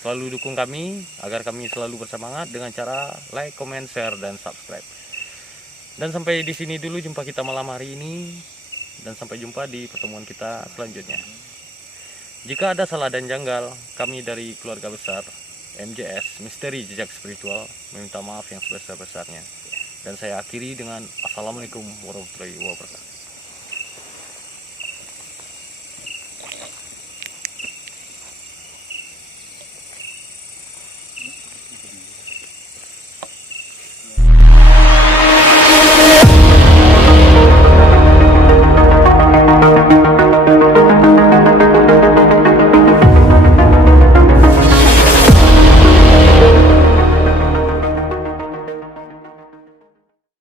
selalu dukung kami agar kami selalu bersemangat dengan cara like, comment, share, dan subscribe. Dan sampai di sini dulu jumpa kita malam hari ini, dan sampai jumpa di pertemuan kita selanjutnya. Jika ada salah dan janggal, kami dari keluarga besar MJS Misteri Jejak Spiritual meminta maaf yang sebesar-besarnya. Dan saya akhiri dengan Assalamualaikum warahmatullahi wabarakatuh.